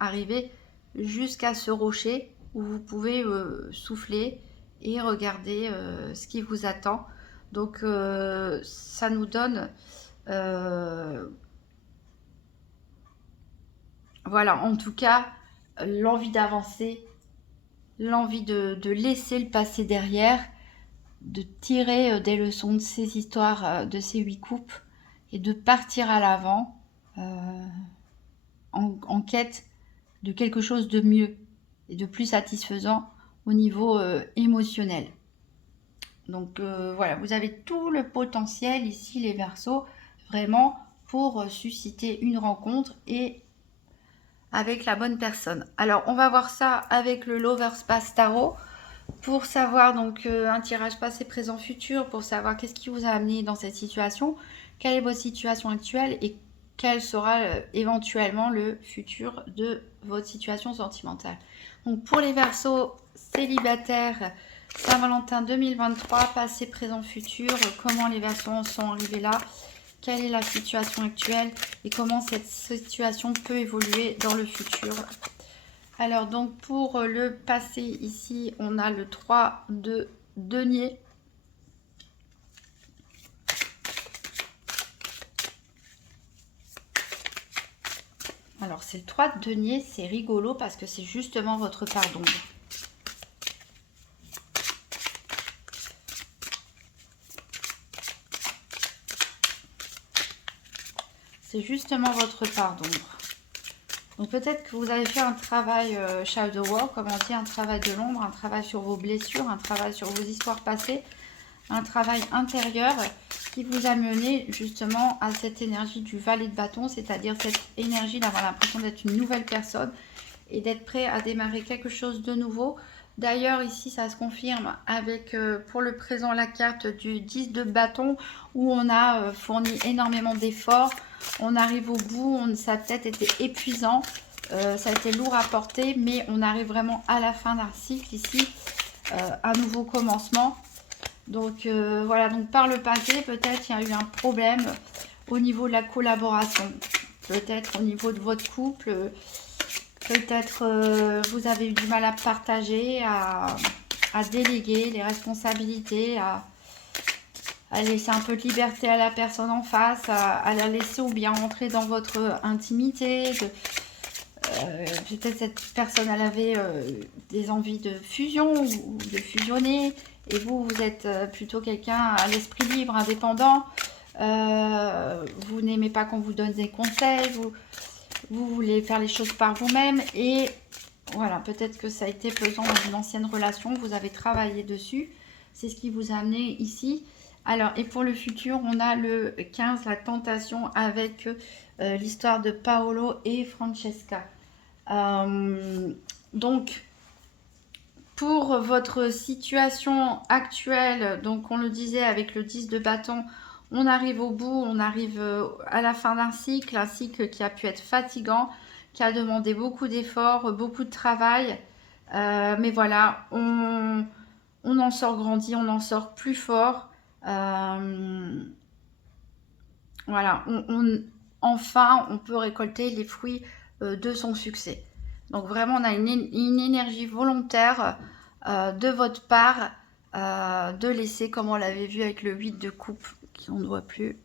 arriver jusqu'à ce rocher où vous pouvez souffler et regarder ce qui vous attend. Donc ça nous donne voilà, en tout cas, l'envie d'avancer, l'envie de laisser le passé derrière, de tirer des leçons de ces histoires, de ces 8 coupes, et de partir à l'avant en quête de quelque chose de mieux et de plus satisfaisant au niveau émotionnel. Donc voilà, vous avez tout le potentiel ici les Verseaux, vraiment pour susciter une rencontre et avec la bonne personne. Alors on va voir ça avec le Lovers Pass Tarot pour savoir donc un tirage passé, présent, futur, pour savoir qu'est-ce qui vous a amené dans cette situation, quelle est votre situation actuelle et quel sera éventuellement le futur de votre situation sentimentale. Donc pour les Verseaux célibataires, Saint-Valentin 2023, passé, présent, futur, comment les Verseaux en sont arrivés là, quelle est la situation actuelle et comment cette situation peut évoluer dans le futur. Alors donc pour le passé ici, on a le 3 de denier. Alors c'est le 3 de denier, c'est rigolo parce que c'est justement votre part d'ombre. C'est justement votre part d'ombre. Donc peut-être que vous avez fait un travail shadow work, comme on dit, un travail de l'ombre, un travail sur vos blessures, un travail sur vos histoires passées, un travail intérieur qui vous a mené justement à cette énergie du valet de bâton, c'est-à-dire cette énergie d'avoir l'impression d'être une nouvelle personne et d'être prêt à démarrer quelque chose de nouveau. D'ailleurs, ici, ça se confirme avec, pour le présent, la carte du 10 de bâton, où on a fourni énormément d'efforts. On arrive au bout, ça a peut-être été épuisant, ça a été lourd à porter, mais on arrive vraiment à la fin d'un cycle ici, un nouveau commencement. Donc voilà, donc par le passé, peut-être il y a eu un problème au niveau de la collaboration, peut-être au niveau de votre couple. Peut-être vous avez eu du mal à partager, à déléguer les responsabilités, à laisser un peu de liberté à la personne en face, à la laisser ou bien entrer dans votre intimité. Peut-être cette personne, elle avait des envies de fusion ou de fusionner. Et vous, vous êtes plutôt quelqu'un à l'esprit libre, indépendant. Vous n'aimez pas qu'on vous donne des conseils. Vous voulez faire les choses par vous-même. Et voilà, peut-être que ça a été pesant dans une ancienne relation. Vous avez travaillé dessus. C'est ce qui vous a amené ici. Alors, et pour le futur, on a le 15, la tentation, avec l'histoire de Paolo et Francesca. Donc, pour votre situation actuelle, donc on le disait avec le 10 de bâton, on arrive au bout, on arrive à la fin d'un cycle, un cycle qui a pu être fatigant, qui a demandé beaucoup d'efforts, beaucoup de travail. Mais voilà, on en sort grandi, on en sort plus fort. Voilà, enfin, on peut récolter les fruits de son succès. Donc vraiment, on a une énergie volontaire de votre part de laisser, comme on l'avait vu avec le 8 de coupe, qui on ne voit plus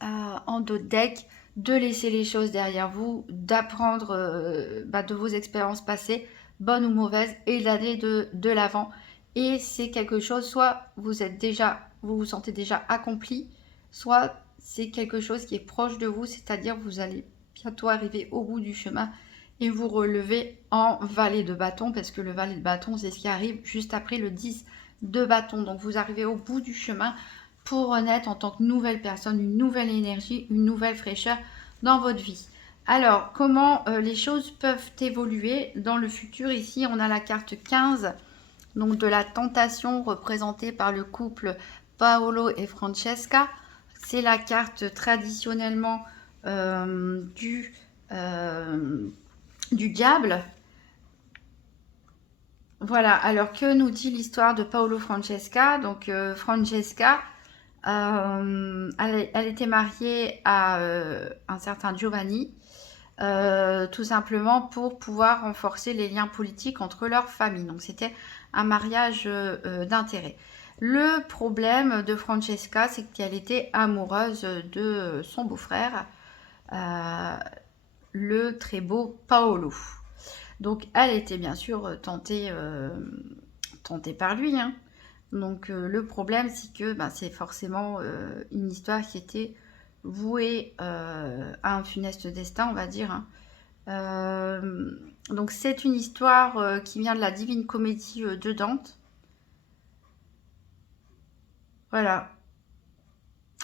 en dos de deck, de laisser les choses derrière vous, d'apprendre de vos expériences passées, bonnes ou mauvaises, et d'aller de l'avant. Et c'est quelque chose, soit vous vous sentez déjà accompli, soit c'est quelque chose qui est proche de vous, c'est-à-dire vous allez bientôt arriver au bout du chemin et vous relever en valet de bâton, parce que le valet de bâton, c'est ce qui arrive juste après le 10 de bâton. Donc vous arrivez au bout du chemin pour renaître en tant que nouvelle personne, une nouvelle énergie, une nouvelle fraîcheur dans votre vie. Alors, comment les choses peuvent évoluer dans le futur? Ici, on a la carte 15, donc de la tentation, représentée par le couple Paolo et Francesca. C'est la carte traditionnellement du diable. Voilà, alors que nous dit l'histoire de Paolo Francesca? Donc Francesca, elle était mariée à un certain Giovanni, tout simplement pour pouvoir renforcer les liens politiques entre leurs familles. Donc c'était un mariage d'intérêt. Le problème de Francesca, c'est qu'elle était amoureuse de son beau-frère, le très beau Paolo. Donc elle était bien sûr tentée par lui, hein. Donc le problème, c'est que c'est forcément une histoire qui était vouée à un funeste destin, on va dire, hein. Donc c'est une histoire qui vient de la Divine Comédie de Dante. Voilà.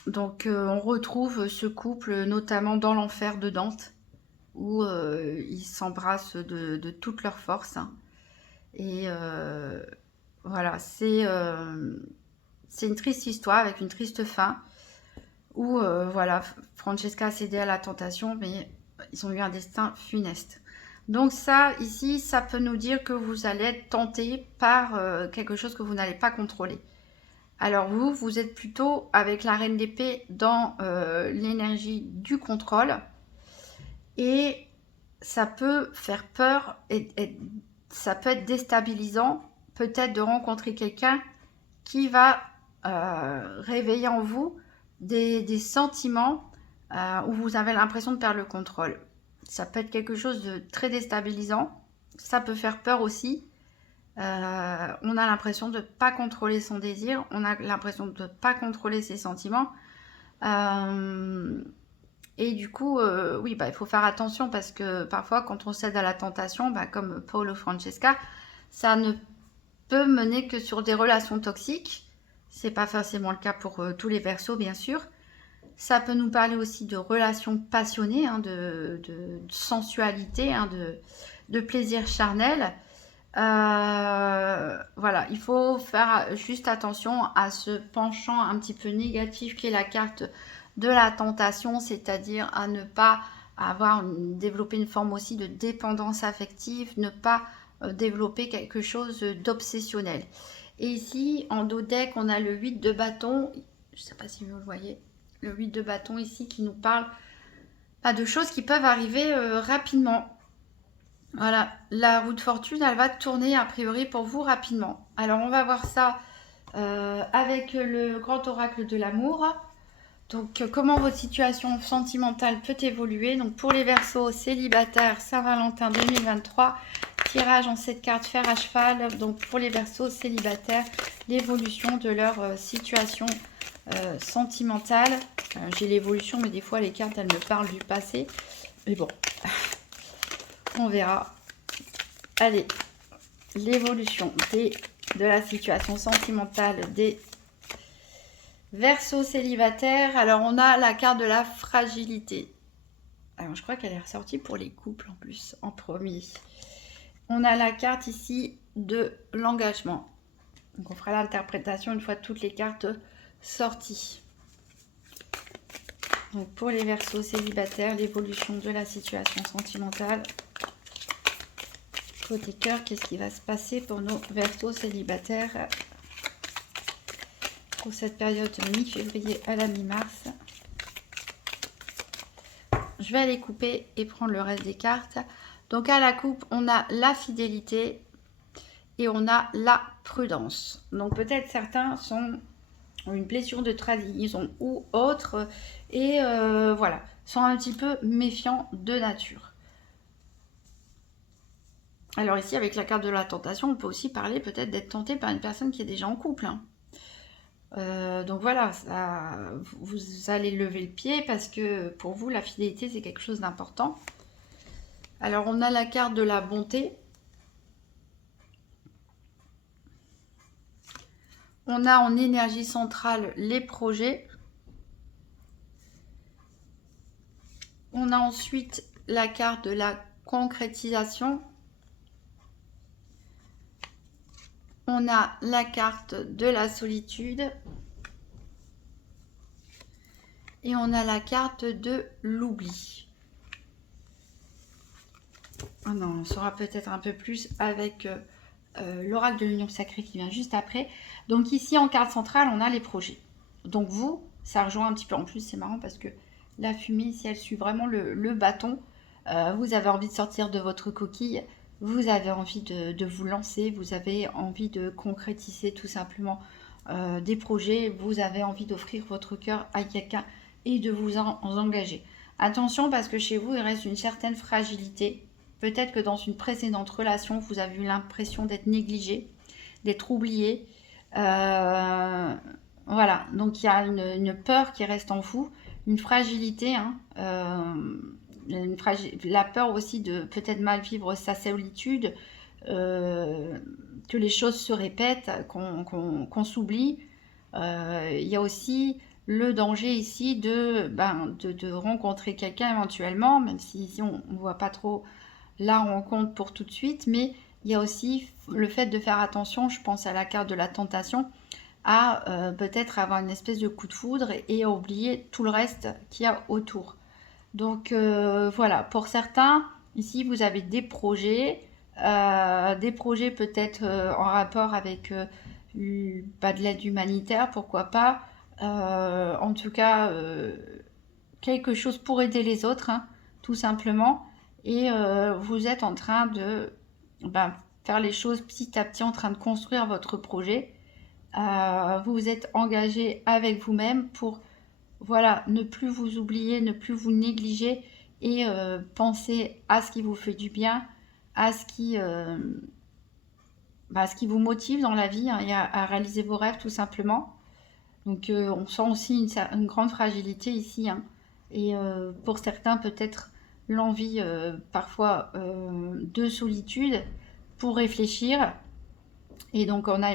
Donc on retrouve ce couple notamment dans l'enfer de Dante, où ils s'embrassent de toute leur force, hein. Et voilà, c'est une triste histoire avec une triste fin, où voilà, Francesca a cédé à la tentation, mais ils ont eu un destin funeste. Donc ça, ici, ça peut nous dire que vous allez être tenté par quelque chose que vous n'allez pas contrôler. Alors vous êtes plutôt avec la reine d'épée dans l'énergie du contrôle, et ça peut faire peur et ça peut être déstabilisant, peut-être de rencontrer quelqu'un qui va réveiller en vous des sentiments où vous avez l'impression de perdre le contrôle. Ça peut être quelque chose de très déstabilisant, ça peut faire peur aussi. On a l'impression de ne pas contrôler son désir, on a l'impression de ne pas contrôler ses sentiments. Et du coup, oui, il faut faire attention, parce que parfois, quand on cède à la tentation, comme Paolo Francesca, ça ne peut mener que sur des relations toxiques. C'est pas forcément le cas pour tous les Verseaux, bien sûr. Ça peut nous parler aussi de relations passionnées, hein, de sensualité, hein, de plaisir charnel. Voilà, il faut faire juste attention à ce penchant un petit peu négatif qui est la carte de la tentation, c'est-à-dire à ne pas développer une forme aussi de dépendance affective, ne pas développer quelque chose d'obsessionnel. Et ici, en dos deck, on a le 8 de bâton. Je ne sais pas si vous le voyez. Le 8 de bâton ici qui nous parle de choses qui peuvent arriver rapidement. Voilà, la roue de fortune, elle va tourner a priori pour vous rapidement. Alors, on va voir ça avec le grand oracle de l'amour. Donc, comment votre situation sentimentale peut évoluer. Donc, pour les Verseaux célibataires, Saint-Valentin 2023, tirage en 7 cartes, fer à cheval. Donc, pour les Verseaux célibataires, l'évolution de leur situation sentimentale. J'ai l'évolution, mais des fois, les cartes, elles me parlent du passé. Mais bon, on verra. Allez, l'évolution de la situation sentimentale des Verseaux célibataires. Alors, on a la carte de la fragilité. Alors, je crois qu'elle est ressortie pour les couples en plus, en premier. On a la carte ici de l'engagement. Donc, on fera l'interprétation une fois toutes les cartes sorties. Donc, pour les Verseaux célibataires, l'évolution de la situation sentimentale. Côté cœur, qu'est-ce qui va se passer pour nos Verseaux célibataires pour cette période de mi-février à la mi-mars? Je vais aller couper et prendre le reste des cartes. Donc à la coupe, on a la fidélité et on a la prudence. Donc peut-être certains ont une blessure de trahison ou autre et voilà, sont un petit peu méfiants de nature. Alors ici, avec la carte de la tentation, on peut aussi parler peut-être d'être tenté par une personne qui est déjà en couple. Donc voilà, vous allez lever le pied parce que pour vous, la fidélité, c'est quelque chose d'important. Alors, on a la carte de la bonté. On a en énergie centrale les projets. On a ensuite la carte de la concrétisation. On a la carte de la solitude. Et on a la carte de l'oubli. On en saura peut-être un peu plus avec l'oracle de l'union sacrée qui vient juste après. Donc ici, en carte centrale, on a les projets. Donc vous, ça rejoint un petit peu. En plus, c'est marrant parce que la fumée, ici, elle suit vraiment le bâton. Vous avez envie de sortir de votre coquille. Vous avez envie de vous lancer. Vous avez envie de concrétiser tout simplement des projets. Vous avez envie d'offrir votre cœur à quelqu'un et de vous en engager. Attention parce que chez vous, il reste une certaine fragilité. Peut-être que dans une précédente relation, vous avez eu l'impression d'être négligé, d'être oublié. Voilà, donc il y a une peur qui reste en vous, une fragilité, hein, la peur aussi de peut-être mal vivre sa solitude, que les choses se répètent, qu'on s'oublie. Il y a aussi le danger ici de rencontrer quelqu'un éventuellement, même si ici on ne voit pas trop la rencontre pour tout de suite, mais il y a aussi le fait de faire attention, je pense à la carte de la tentation, à peut-être avoir une espèce de coup de foudre et à oublier tout le reste qu'il y a autour. Donc voilà, pour certains, ici vous avez des projets peut-être en rapport avec de l'aide humanitaire, pourquoi pas, en tout cas quelque chose pour aider les autres, hein, tout simplement. Et vous êtes en train de faire les choses petit à petit, en train de construire votre projet. Vous vous êtes engagé avec vous-même pour voilà, ne plus vous oublier, ne plus vous négliger et penser à ce qui vous fait du bien, à ce qui vous motive dans la vie, hein, et à réaliser vos rêves tout simplement. Donc on sent aussi une grande fragilité ici, hein. Et pour certains peut-être l'envie parfois de solitude pour réfléchir. Et donc on a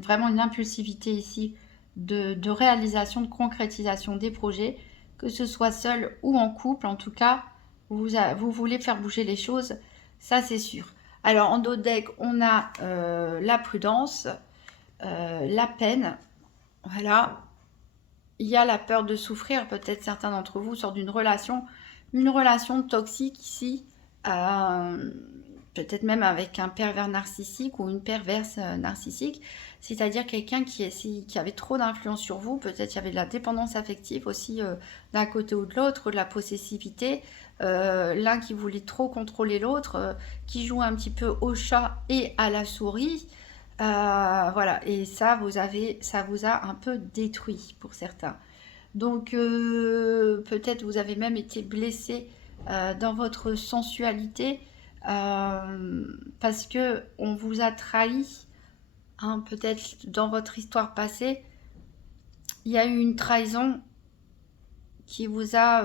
vraiment une impulsivité ici de réalisation, de concrétisation des projets, que ce soit seul ou en couple. En tout cas, vous voulez faire bouger les choses Ça, c'est sûr. Alors, en dos de deck, on a la prudence, la peine. Voilà. Il y a la peur de souffrir. Peut-être certains d'entre vous sortent d'une relation, une relation toxique ici. Peut-être même avec un pervers narcissique ou une perverse narcissique. C'est-à-dire quelqu'un qui avait trop d'influence sur vous. Peut-être il y avait de la dépendance affective aussi d'un côté ou de l'autre, de la possessivité. L'un qui voulait trop contrôler l'autre, qui joue un petit peu au chat et à la souris. Voilà, et ça vous a un peu détruit pour certains. Donc peut-être vous avez même été blessé dans votre sensualité parce que on vous a trahi. Hein, peut-être dans votre histoire passée, il y a eu une trahison qui vous a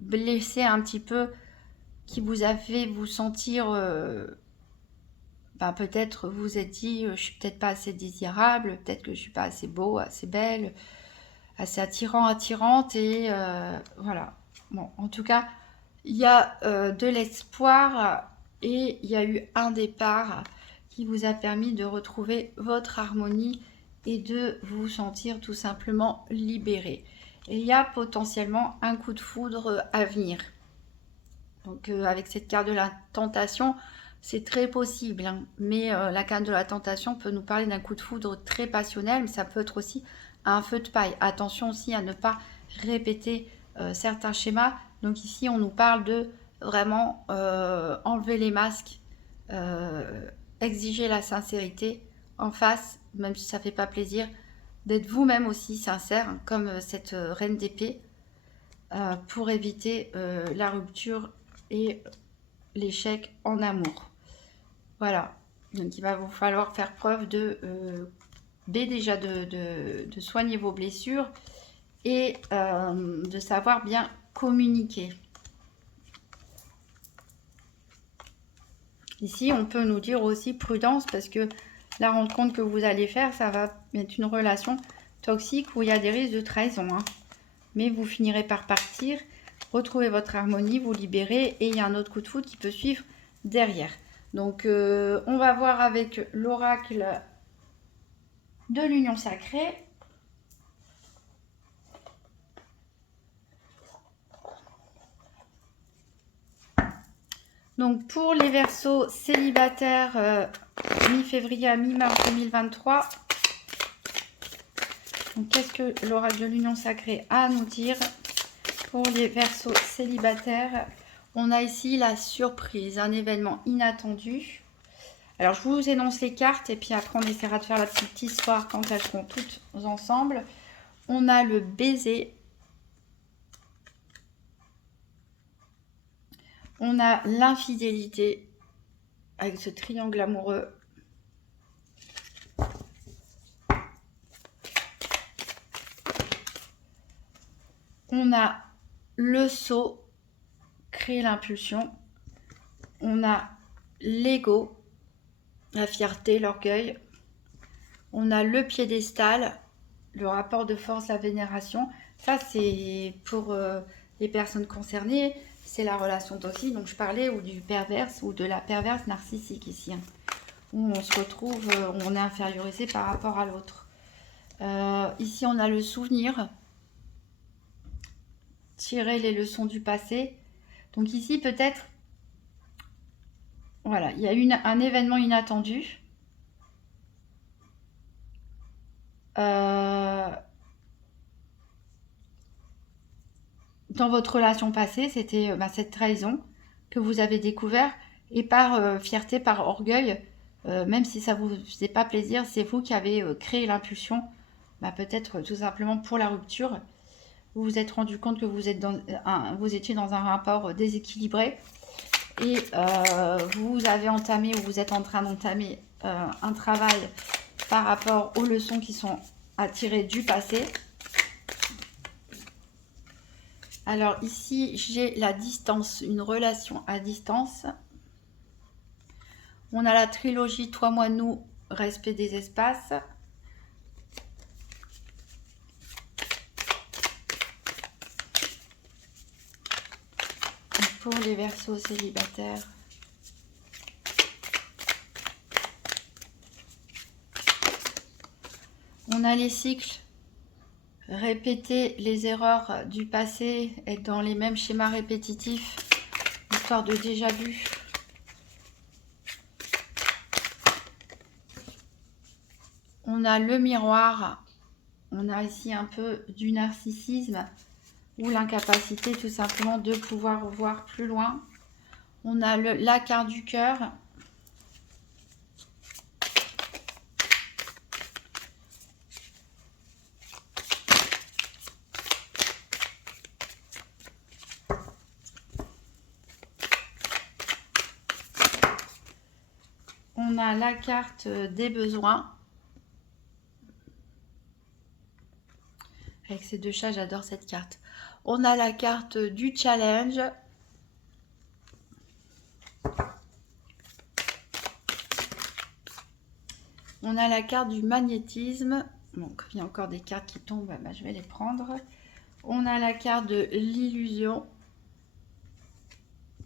blessé un petit peu, qui vous a fait vous sentir peut-être vous vous êtes dit je suis peut-être pas assez désirable, peut-être que je suis pas assez beau, assez belle, assez attirant, attirante, et voilà. Bon, en tout cas, il y a de l'espoir et il y a eu un départ qui vous a permis de retrouver votre harmonie et de vous sentir tout simplement libéré. Et il y a potentiellement un coup de foudre à venir. Donc avec cette carte de la tentation, c'est très possible, hein. Mais la carte de la tentation peut nous parler d'un coup de foudre très passionnel, mais ça peut être aussi un feu de paille. Attention aussi à ne pas répéter certains schémas. Donc ici, on nous parle de vraiment enlever les masques, exiger la sincérité en face, même si ça ne fait pas plaisir, d'être vous-même aussi sincère, hein, comme cette reine d'épée, pour éviter la rupture et l'échec en amour. Voilà. Donc il va vous falloir faire preuve déjà de soigner vos blessures et de savoir bien communiquer. Ici, on peut nous dire aussi prudence parce que la rencontre que vous allez faire, ça va être une relation toxique où il y a des risques de trahison, hein. Mais vous finirez par partir, retrouver votre harmonie, vous libérer, et il y a un autre coup de foudre qui peut suivre derrière. Donc on va voir avec l'oracle de l'union sacrée. Donc pour les Verseaux célibataires, mi-février à mi-mars 2023, qu'est-ce que l'oracle de l'union sacrée a à nous dire pour les Verseaux célibataires? On a ici la surprise, un événement inattendu. Alors je vous énonce les cartes et puis après on essaiera de faire la petite histoire quand elles seront toutes ensemble. On a le baiser. On a l'infidélité avec ce triangle amoureux. On a le sceau, créer l'impulsion. On a l'ego, la fierté, l'orgueil. On a le piédestal, le rapport de force, la vénération. Ça, c'est pour les personnes concernées. C'est la relation toxique. Donc, je parlais ou du perverse ou de la perverse narcissique ici, hein, où on se retrouve, on est infériorisé par rapport à l'autre. Ici, on a le souvenir. Tirer les leçons du passé. Donc ici, peut-être, voilà, il y a un événement inattendu. Dans votre relation passée, c'était cette trahison que vous avez découvert, et par fierté, par orgueil, même si ça vous faisait pas plaisir, c'est vous qui avez créé l'impulsion, peut-être tout simplement pour la rupture. Vous vous êtes rendu compte que vous étiez dans un rapport déséquilibré, et vous avez entamé ou vous êtes en train d'entamer un travail par rapport aux leçons qui sont à tirer du passé. Alors ici, j'ai la distance, une relation à distance. On a la trilogie Toi, moi, nous, respect des espaces. Pour les Verseaux célibataires. On a les cycles, répéter les erreurs du passé, être dans les mêmes schémas répétitifs, histoire de déjà vu. On a le miroir, on a ici un peu du narcissisme ou l'incapacité tout simplement de pouvoir voir plus loin. On a la carte du cœur. On a la carte des besoins. Avec ces deux chats, j'adore cette carte. On a la carte du challenge. On a la carte du magnétisme. Donc, il y a encore des cartes qui tombent, bah, je vais les prendre. On a la carte de l'illusion.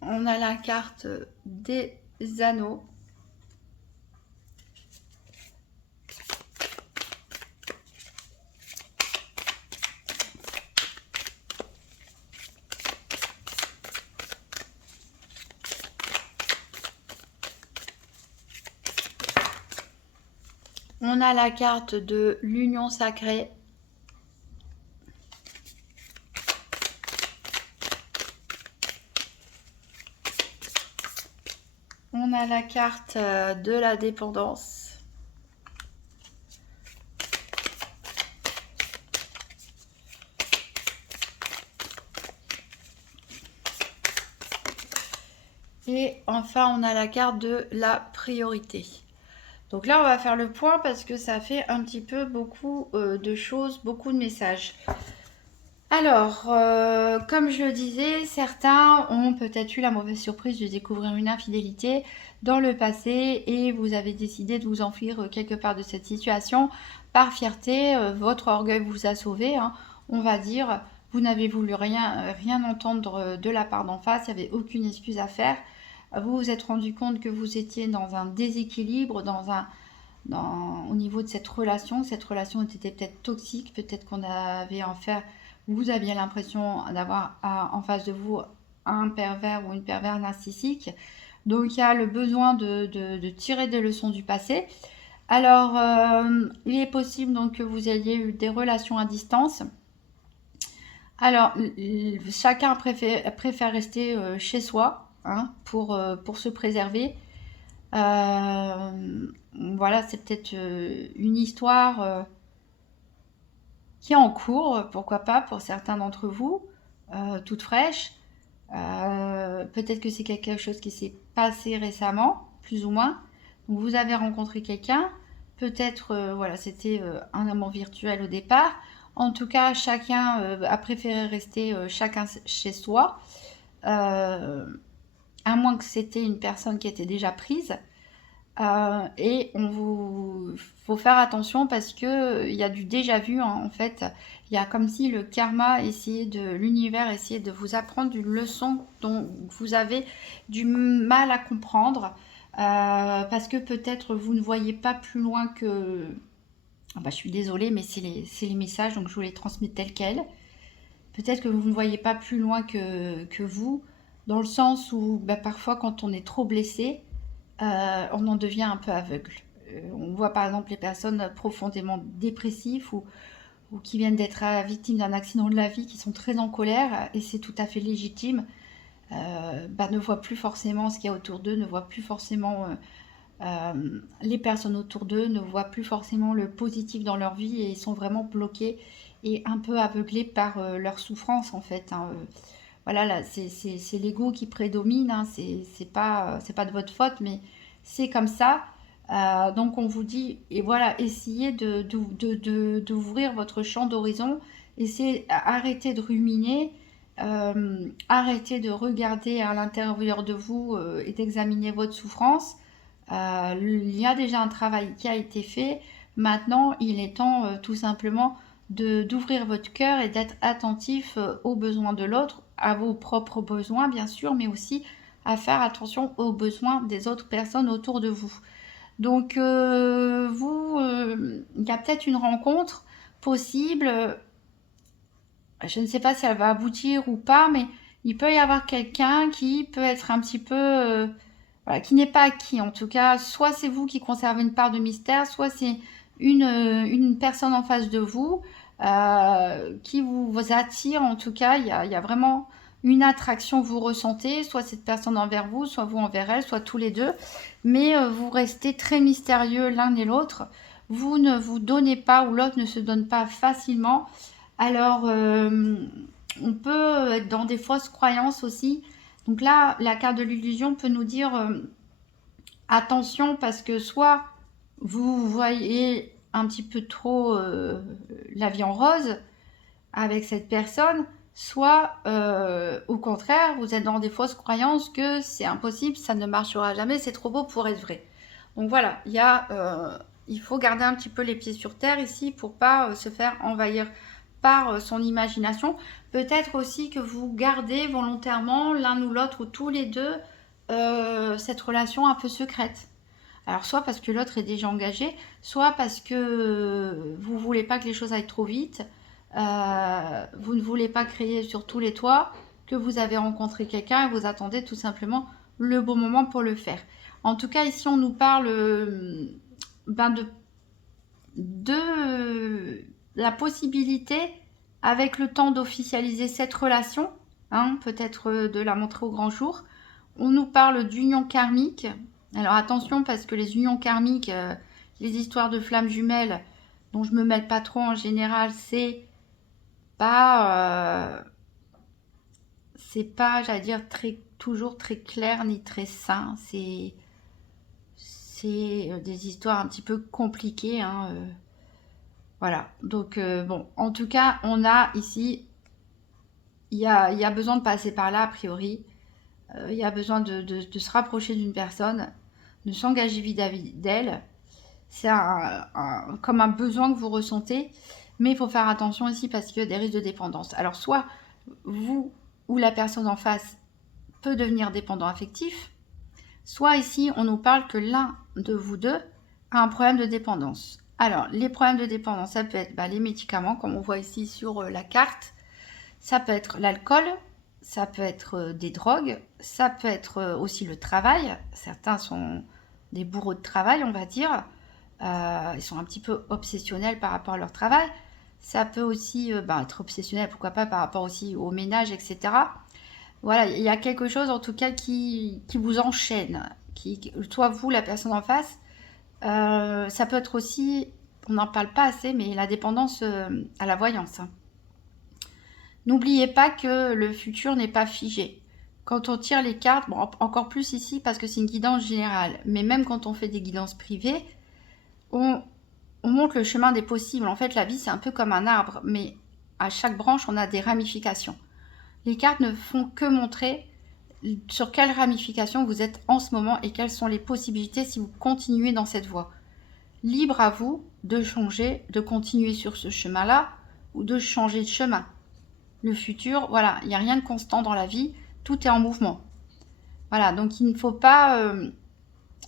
On a la carte des anneaux. On a la carte de l'union sacrée. On a la carte de la dépendance. Et enfin, on a la carte de la priorité. Donc là, on va faire le point parce que ça fait un petit peu beaucoup de choses, beaucoup de messages. Alors, comme je le disais, certains ont peut-être eu la mauvaise surprise de découvrir une infidélité dans le passé et vous avez décidé de vous enfuir quelque part de cette situation par fierté. Votre orgueil vous a sauvé, hein, on va dire. Vous n'avez voulu rien entendre de la part d'en face, il n'y avait aucune excuse à faire. Vous vous êtes rendu compte que vous étiez dans un déséquilibre, au niveau de cette relation. Cette relation était peut-être toxique, peut-être qu'on avait vous aviez l'impression d'avoir en face de vous un pervers ou une pervers narcissique. Donc il y a le besoin de tirer des leçons du passé. Alors, il est possible donc que vous ayez eu des relations à distance. Alors, chacun préfère rester chez soi, hein, pour se préserver. Voilà, c'est peut-être une histoire qui est en cours, pourquoi pas, pour certains d'entre vous, toute fraîche. Peut-être que c'est quelque chose qui s'est passé récemment, plus ou moins. Donc vous avez rencontré quelqu'un, peut-être voilà, c'était un amant virtuel au départ. En tout cas, chacun a préféré rester chacun chez soi, à moins que c'était une personne qui était déjà prise. Et faut faire attention parce que il y a du déjà vu, hein, en fait. Il y a comme si le karma l'univers essayait de vous apprendre une leçon dont vous avez du mal à comprendre, parce que peut-être vous ne voyez pas plus loin que. Ah bah, je suis désolée, mais c'est les messages, donc je vous les transmets tels quels. Peut-être que vous ne voyez pas plus loin que vous, dans le sens où bah, parfois quand on est trop blessé, on en devient un peu aveugle. On voit par exemple les personnes profondément dépressives ou qui viennent d'être victimes d'un accident de la vie, qui sont très en colère, et c'est tout à fait légitime, ne voient plus forcément ce qu'il y a autour d'eux, ne voient plus forcément les personnes autour d'eux, ne voient plus forcément le positif dans leur vie et ils sont vraiment bloqués et un peu aveuglés par leur souffrance en fait, hein. Voilà, là, c'est l'ego qui prédomine, hein, c'est pas de votre faute, mais c'est comme ça. Donc on vous dit, et voilà, essayez d'ouvrir votre champ d'horizon, essayez, arrêtez de ruminer, arrêtez de regarder à l'intérieur de vous et d'examiner votre souffrance. Il y a déjà un travail qui a été fait. Maintenant, il est temps tout simplement d'ouvrir votre cœur et d'être attentif aux besoins de l'autre, à vos propres besoins bien sûr, mais aussi à faire attention aux besoins des autres personnes autour de vous. Donc, il y a peut-être une rencontre possible. Je ne sais pas si elle va aboutir ou pas, mais il peut y avoir quelqu'un qui peut être un petit peu, voilà, qui n'est pas acquis. En tout cas, soit c'est vous qui conservez une part de mystère, soit c'est une personne en face de vous qui vous attire. En tout cas, il y a vraiment une attraction que vous ressentez, soit cette personne envers vous, soit vous envers elle, soit tous les deux. Mais vous restez très mystérieux l'un et l'autre. Vous ne vous donnez pas ou l'autre ne se donne pas facilement. Alors, on peut être dans des fausses croyances aussi. Donc là, la carte de l'illusion peut nous dire attention parce que soit vous voyez un petit peu trop la vie en rose avec cette personne, soit au contraire, vous êtes dans des fausses croyances que c'est impossible, ça ne marchera jamais, c'est trop beau pour être vrai. Donc voilà, il faut garder un petit peu les pieds sur terre ici pour pas se faire envahir par son imagination. Peut-être aussi que vous gardez volontairement l'un ou l'autre ou tous les deux cette relation un peu secrète. Alors soit parce que l'autre est déjà engagé, soit parce que vous ne voulez pas que les choses aillent trop vite, vous ne voulez pas crier sur tous les toits, que vous avez rencontré quelqu'un et vous attendez tout simplement le bon moment pour le faire. En tout cas, ici, on nous parle de la possibilité, avec le temps, d'officialiser cette relation, hein, peut-être de la montrer au grand jour. On nous parle d'union karmique. Alors attention, parce que les unions karmiques, les histoires de flammes jumelles, dont je me mêle pas trop en général, pas, j'allais dire, toujours très clair ni très sain. C'est des histoires un petit peu compliquées, hein, voilà. Donc bon, en tout cas, on a ici, il y a besoin de passer par là a priori. Il y a besoin de se rapprocher d'une personne, de s'engager vis-à-vis d'elle. C'est comme un besoin que vous ressentez, mais il faut faire attention ici parce qu'il y a des risques de dépendance. Alors soit vous ou la personne en face peut devenir dépendant affectif, soit ici on nous parle que l'un de vous deux a un problème de dépendance. Alors les problèmes de dépendance, ça peut être les médicaments, comme on voit ici sur la carte, ça peut être l'alcool, ça peut être des drogues, ça peut être aussi le travail. Certains sont des bourreaux de travail, on va dire. Ils sont un petit peu obsessionnels par rapport à leur travail. Ça peut aussi être obsessionnel, pourquoi pas, par rapport aussi au ménage, etc. Voilà, il y a quelque chose en tout cas qui vous enchaîne. Soit vous, la personne en face, ça peut être aussi, on n'en parle pas assez, mais la dépendance à la voyance. N'oubliez pas que le futur n'est pas figé. Quand on tire les cartes, bon, encore plus ici parce que c'est une guidance générale, mais même quand on fait des guidances privées, on montre le chemin des possibles. En fait, la vie, c'est un peu comme un arbre, mais à chaque branche, on a des ramifications. Les cartes ne font que montrer sur quelle ramification vous êtes en ce moment et quelles sont les possibilités si vous continuez dans cette voie. Libre à vous de changer, de continuer sur ce chemin-là ou de changer de chemin. Le futur, voilà, il n'y a rien de constant dans la vie, tout est en mouvement. Voilà, donc il ne faut pas...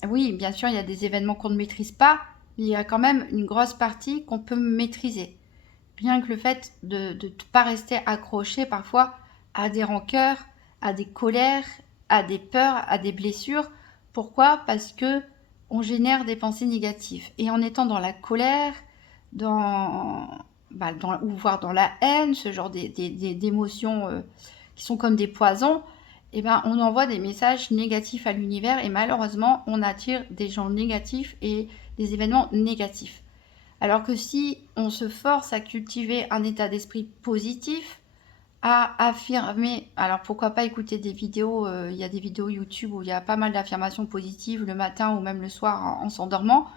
oui, bien sûr, il y a des événements qu'on ne maîtrise pas, mais il y a quand même une grosse partie qu'on peut maîtriser. Rien que le fait de ne pas rester accroché parfois à des rancœurs, à des colères, à des peurs, à des blessures. Pourquoi? Parce que on génère des pensées négatives. Et en étant dans la colère, ou voire dans la haine, ce genre d'émotions qui sont comme des poisons, on envoie des messages négatifs à l'univers et malheureusement, on attire des gens négatifs et des événements négatifs. Alors que si on se force à cultiver un état d'esprit positif, à affirmer, alors pourquoi pas écouter des vidéos, il y a des vidéos YouTube où il y a pas mal d'affirmations positives le matin ou même le soir en s'endormant.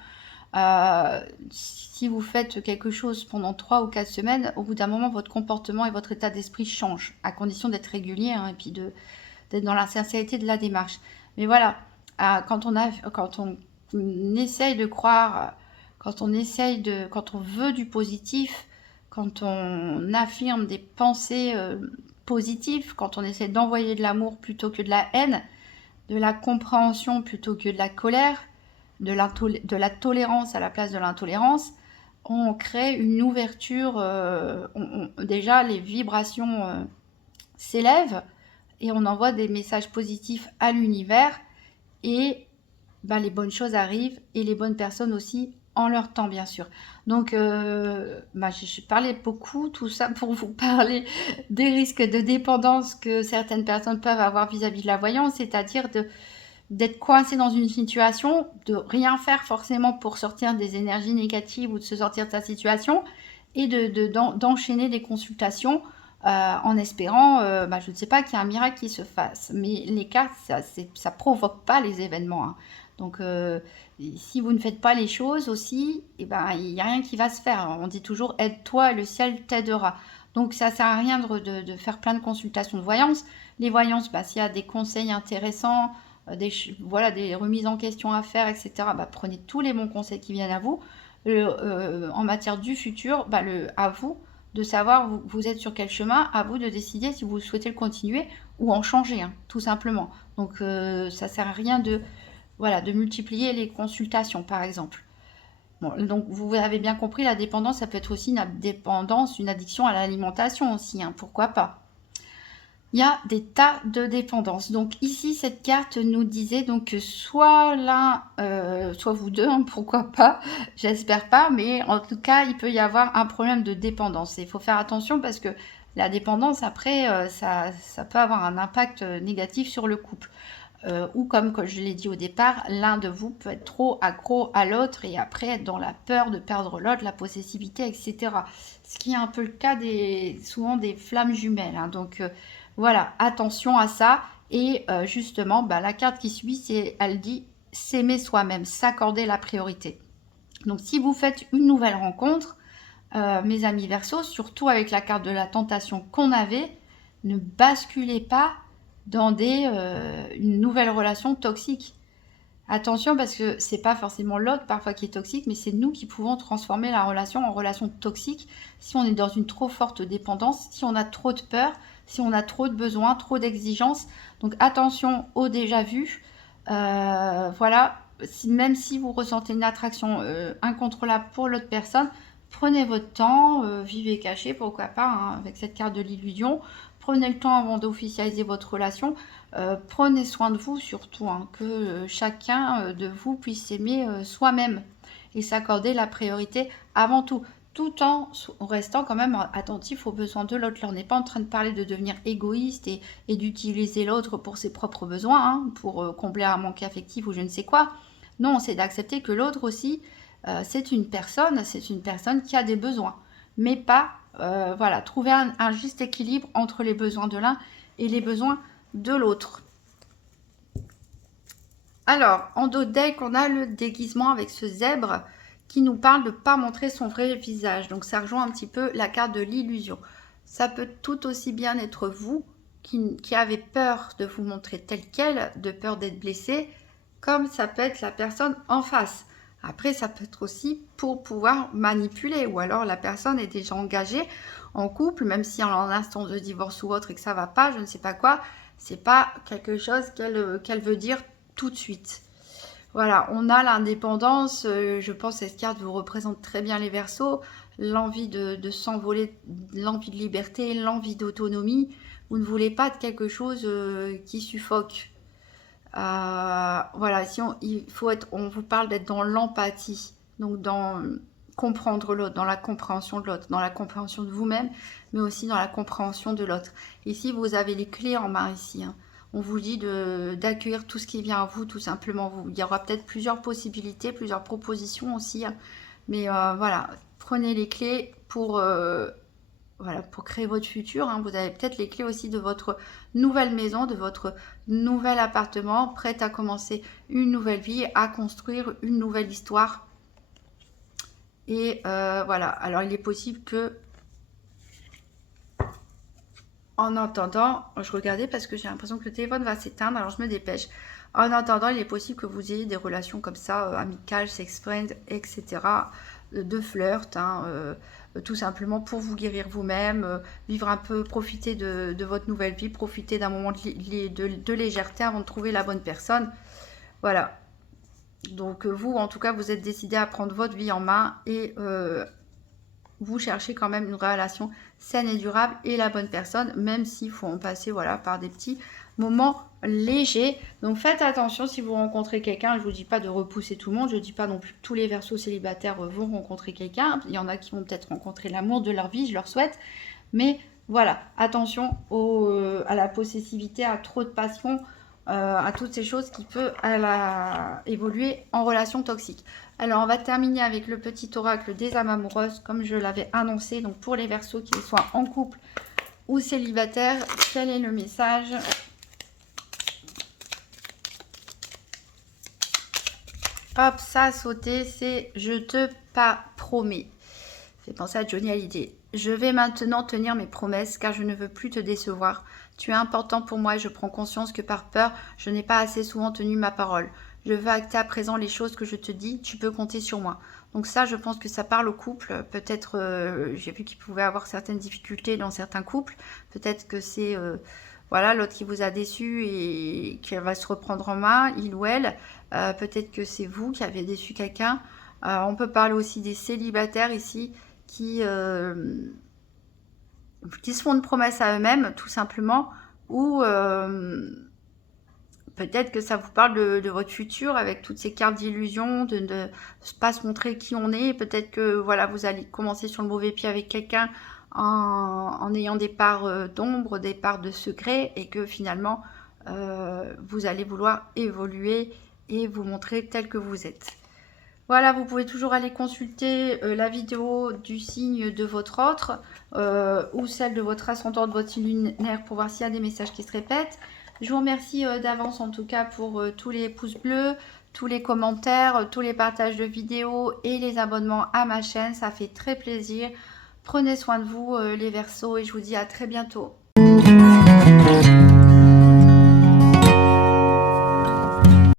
Si vous faites quelque chose pendant 3 ou 4 semaines, au bout d'un moment, votre comportement et votre état d'esprit changent, à condition d'être régulier, hein, et puis d'être dans la sincérité de la démarche. Mais voilà, quand on essaye de croire, quand on veut du positif, quand on affirme des pensées positives, quand on essaie d'envoyer de l'amour plutôt que de la haine, de la compréhension plutôt que de la colère, de la tolérance à la place de l'intolérance, on crée une ouverture, déjà les vibrations s'élèvent et on envoie des messages positifs à l'univers et bah, les bonnes choses arrivent et les bonnes personnes aussi en leur temps, bien sûr. Donc, bah, je parlais beaucoup, tout ça pour vous parler des risques de dépendance que certaines personnes peuvent avoir vis-à-vis de la voyance, c'est-à-dire d'être coincé dans une situation, de rien faire forcément pour sortir des énergies négatives ou de se sortir de sa situation, et d'enchaîner des consultations en espérant, bah, je ne sais pas, qu'il y ait un miracle qui se fasse. Mais les cartes, ça provoque pas les événements, hein. Donc, si vous ne faites pas les choses aussi, eh ben, il n'y a rien qui va se faire. On dit toujours aide-toi et le ciel t'aidera. Donc, ça ne sert à rien de faire plein de consultations de voyance. Les voyances, bah, s'il y a des conseils intéressants, voilà, des remises en question à faire, etc., bah, prenez tous les bons conseils qui viennent à vous. En matière du futur, bah, à vous de savoir vous êtes sur quel chemin, à vous de décider si vous souhaitez le continuer ou en changer, hein, tout simplement. Donc ça sert à rien voilà, de multiplier les consultations, par exemple. Bon, donc vous avez bien compris, la dépendance, ça peut être aussi une dépendance, une addiction à l'alimentation aussi, hein, pourquoi pas. Il y a des tas de dépendances. Donc ici, cette carte nous disait donc que soit l'un, soit vous deux, hein, pourquoi pas, j'espère pas, mais en tout cas, il peut y avoir un problème de dépendance. Et il faut faire attention parce que la dépendance, après, ça peut avoir un impact négatif sur le couple. Ou comme je l'ai dit au départ, l'un de vous peut être trop accro à l'autre et après être dans la peur de perdre l'autre, la possessivité, etc. Ce qui est un peu le cas souvent des flammes jumelles, hein. Donc voilà, attention à ça. Et justement, bah, la carte qui suit, elle dit s'aimer soi-même, s'accorder la priorité. Donc si vous faites une nouvelle rencontre, mes amis Verseaux, surtout avec la carte de la tentation qu'on avait, ne basculez pas dans une nouvelle relation toxique. Attention parce que c'est pas forcément l'autre parfois qui est toxique, mais c'est nous qui pouvons transformer la relation en relation toxique si on est dans une trop forte dépendance, si on a trop de peur, si on a trop de besoins, trop d'exigences. Donc attention au déjà vu. Voilà, même si vous ressentez une attraction incontrôlable pour l'autre personne, prenez votre temps, vivez caché, pourquoi pas, hein, avec cette carte de l'illusion. Prenez le temps avant d'officialiser votre relation. Prenez soin de vous surtout, hein, que chacun de vous puisse s'aimer soi-même et s'accorder la priorité avant tout en restant quand même attentif aux besoins de l'autre. Là, on n'est pas en train de parler de devenir égoïste et d'utiliser l'autre pour ses propres besoins, hein, pour combler un manque affectif ou je ne sais quoi. Non, c'est d'accepter que l'autre aussi, c'est une personne qui a des besoins, mais pas, voilà, trouver un juste équilibre entre les besoins de l'un et les besoins de l'autre. Alors, en dos deck, on a le déguisement avec ce zèbre qui nous parle de ne pas montrer son vrai visage. Donc, ça rejoint un petit peu la carte de l'illusion. Ça peut tout aussi bien être vous qui avez peur de vous montrer tel quel, de peur d'être blessé, comme ça peut être la personne en face. Après, ça peut être aussi pour pouvoir manipuler, ou alors la personne est déjà engagée en couple, même si en instance de divorce ou autre et que ça va pas, je ne sais pas quoi, c'est pas quelque chose qu'elle veut dire tout de suite. Voilà, on a l'indépendance, je pense que cette carte vous représente très bien les Verseaux, l'envie de s'envoler, l'envie de liberté, l'envie d'autonomie. Vous ne voulez pas de quelque chose qui suffoque. Voilà, on vous parle d'être dans l'empathie, donc dans comprendre l'autre, dans la compréhension de l'autre, dans la compréhension de vous-même, mais aussi dans la compréhension de l'autre. Ici, vous avez les clés en main ici, hein. On vous dit d'accueillir tout ce qui vient à vous, tout simplement. Il y aura peut-être plusieurs possibilités, plusieurs propositions aussi, hein. Mais voilà, prenez les clés voilà, pour créer votre futur, hein. Vous avez peut-être les clés aussi de votre nouvelle maison, de votre nouvel appartement, prête à commencer une nouvelle vie, à construire une nouvelle histoire. Et voilà, alors il est possible que, en attendant, je regardais parce que j'ai l'impression que le téléphone va s'éteindre, alors je me dépêche. En attendant, il est possible que vous ayez des relations comme ça, amicales, sex friend, etc., de flirt, hein, tout simplement pour vous guérir vous-même, vivre un peu, profiter de votre nouvelle vie, profiter d'un moment de légèreté avant de trouver la bonne personne. Voilà. Donc vous, en tout cas, vous êtes décidé à prendre votre vie en main et vous cherchez quand même une relation saine et durable et la bonne personne, même s'il faut en passer voilà, par des petits moments légers. Donc faites attention si vous rencontrez quelqu'un. Je ne vous dis pas de repousser tout le monde. Je ne dis pas non plus que tous les Verseaux célibataires vont rencontrer quelqu'un. Il y en a qui vont peut-être rencontrer l'amour de leur vie, je leur souhaite. Mais voilà, attention à la possessivité, à trop de passion, à toutes ces choses qui peuvent évoluer en relation toxique. Alors, on va terminer avec le petit oracle des âmes amoureuses, comme je l'avais annoncé. Donc, pour les Verseaux, qu'ils soient en couple ou célibataires, quel est le message? Hop, ça a sauté, c'est « Je te pas promets ». Fait penser à Johnny Hallyday. Je vais maintenant tenir mes promesses car je ne veux plus te décevoir. Tu es important pour moi et je prends conscience que par peur, je n'ai pas assez souvent tenu ma parole. Je veux acter à présent les choses que je te dis, tu peux compter sur moi. Donc ça, je pense que ça parle au couple. Peut-être, j'ai vu qu'il pouvait avoir certaines difficultés dans certains couples. Peut-être que c'est voilà, l'autre qui vous a déçu et qui va se reprendre en main, il ou elle. Peut-être que c'est vous qui avez déçu quelqu'un. On peut parler aussi des célibataires ici qui se font une promesse à eux-mêmes, tout simplement, ou peut-être que ça vous parle de votre futur avec toutes ces cartes d'illusion, de ne pas se montrer qui on est. Peut-être que voilà, vous allez commencer sur le mauvais pied avec quelqu'un en ayant des parts d'ombre, des parts de secret, et que finalement, vous allez vouloir évoluer et vous montrer tel que vous êtes. Voilà, vous pouvez toujours aller consulter la vidéo du signe de votre autre ou celle de votre ascendant, de votre signe lunaire pour voir s'il y a des messages qui se répètent. Je vous remercie d'avance en tout cas pour tous les pouces bleus, tous les commentaires, tous les partages de vidéos et les abonnements à ma chaîne. Ça fait très plaisir. Prenez soin de vous les Verseaux et je vous dis à très bientôt.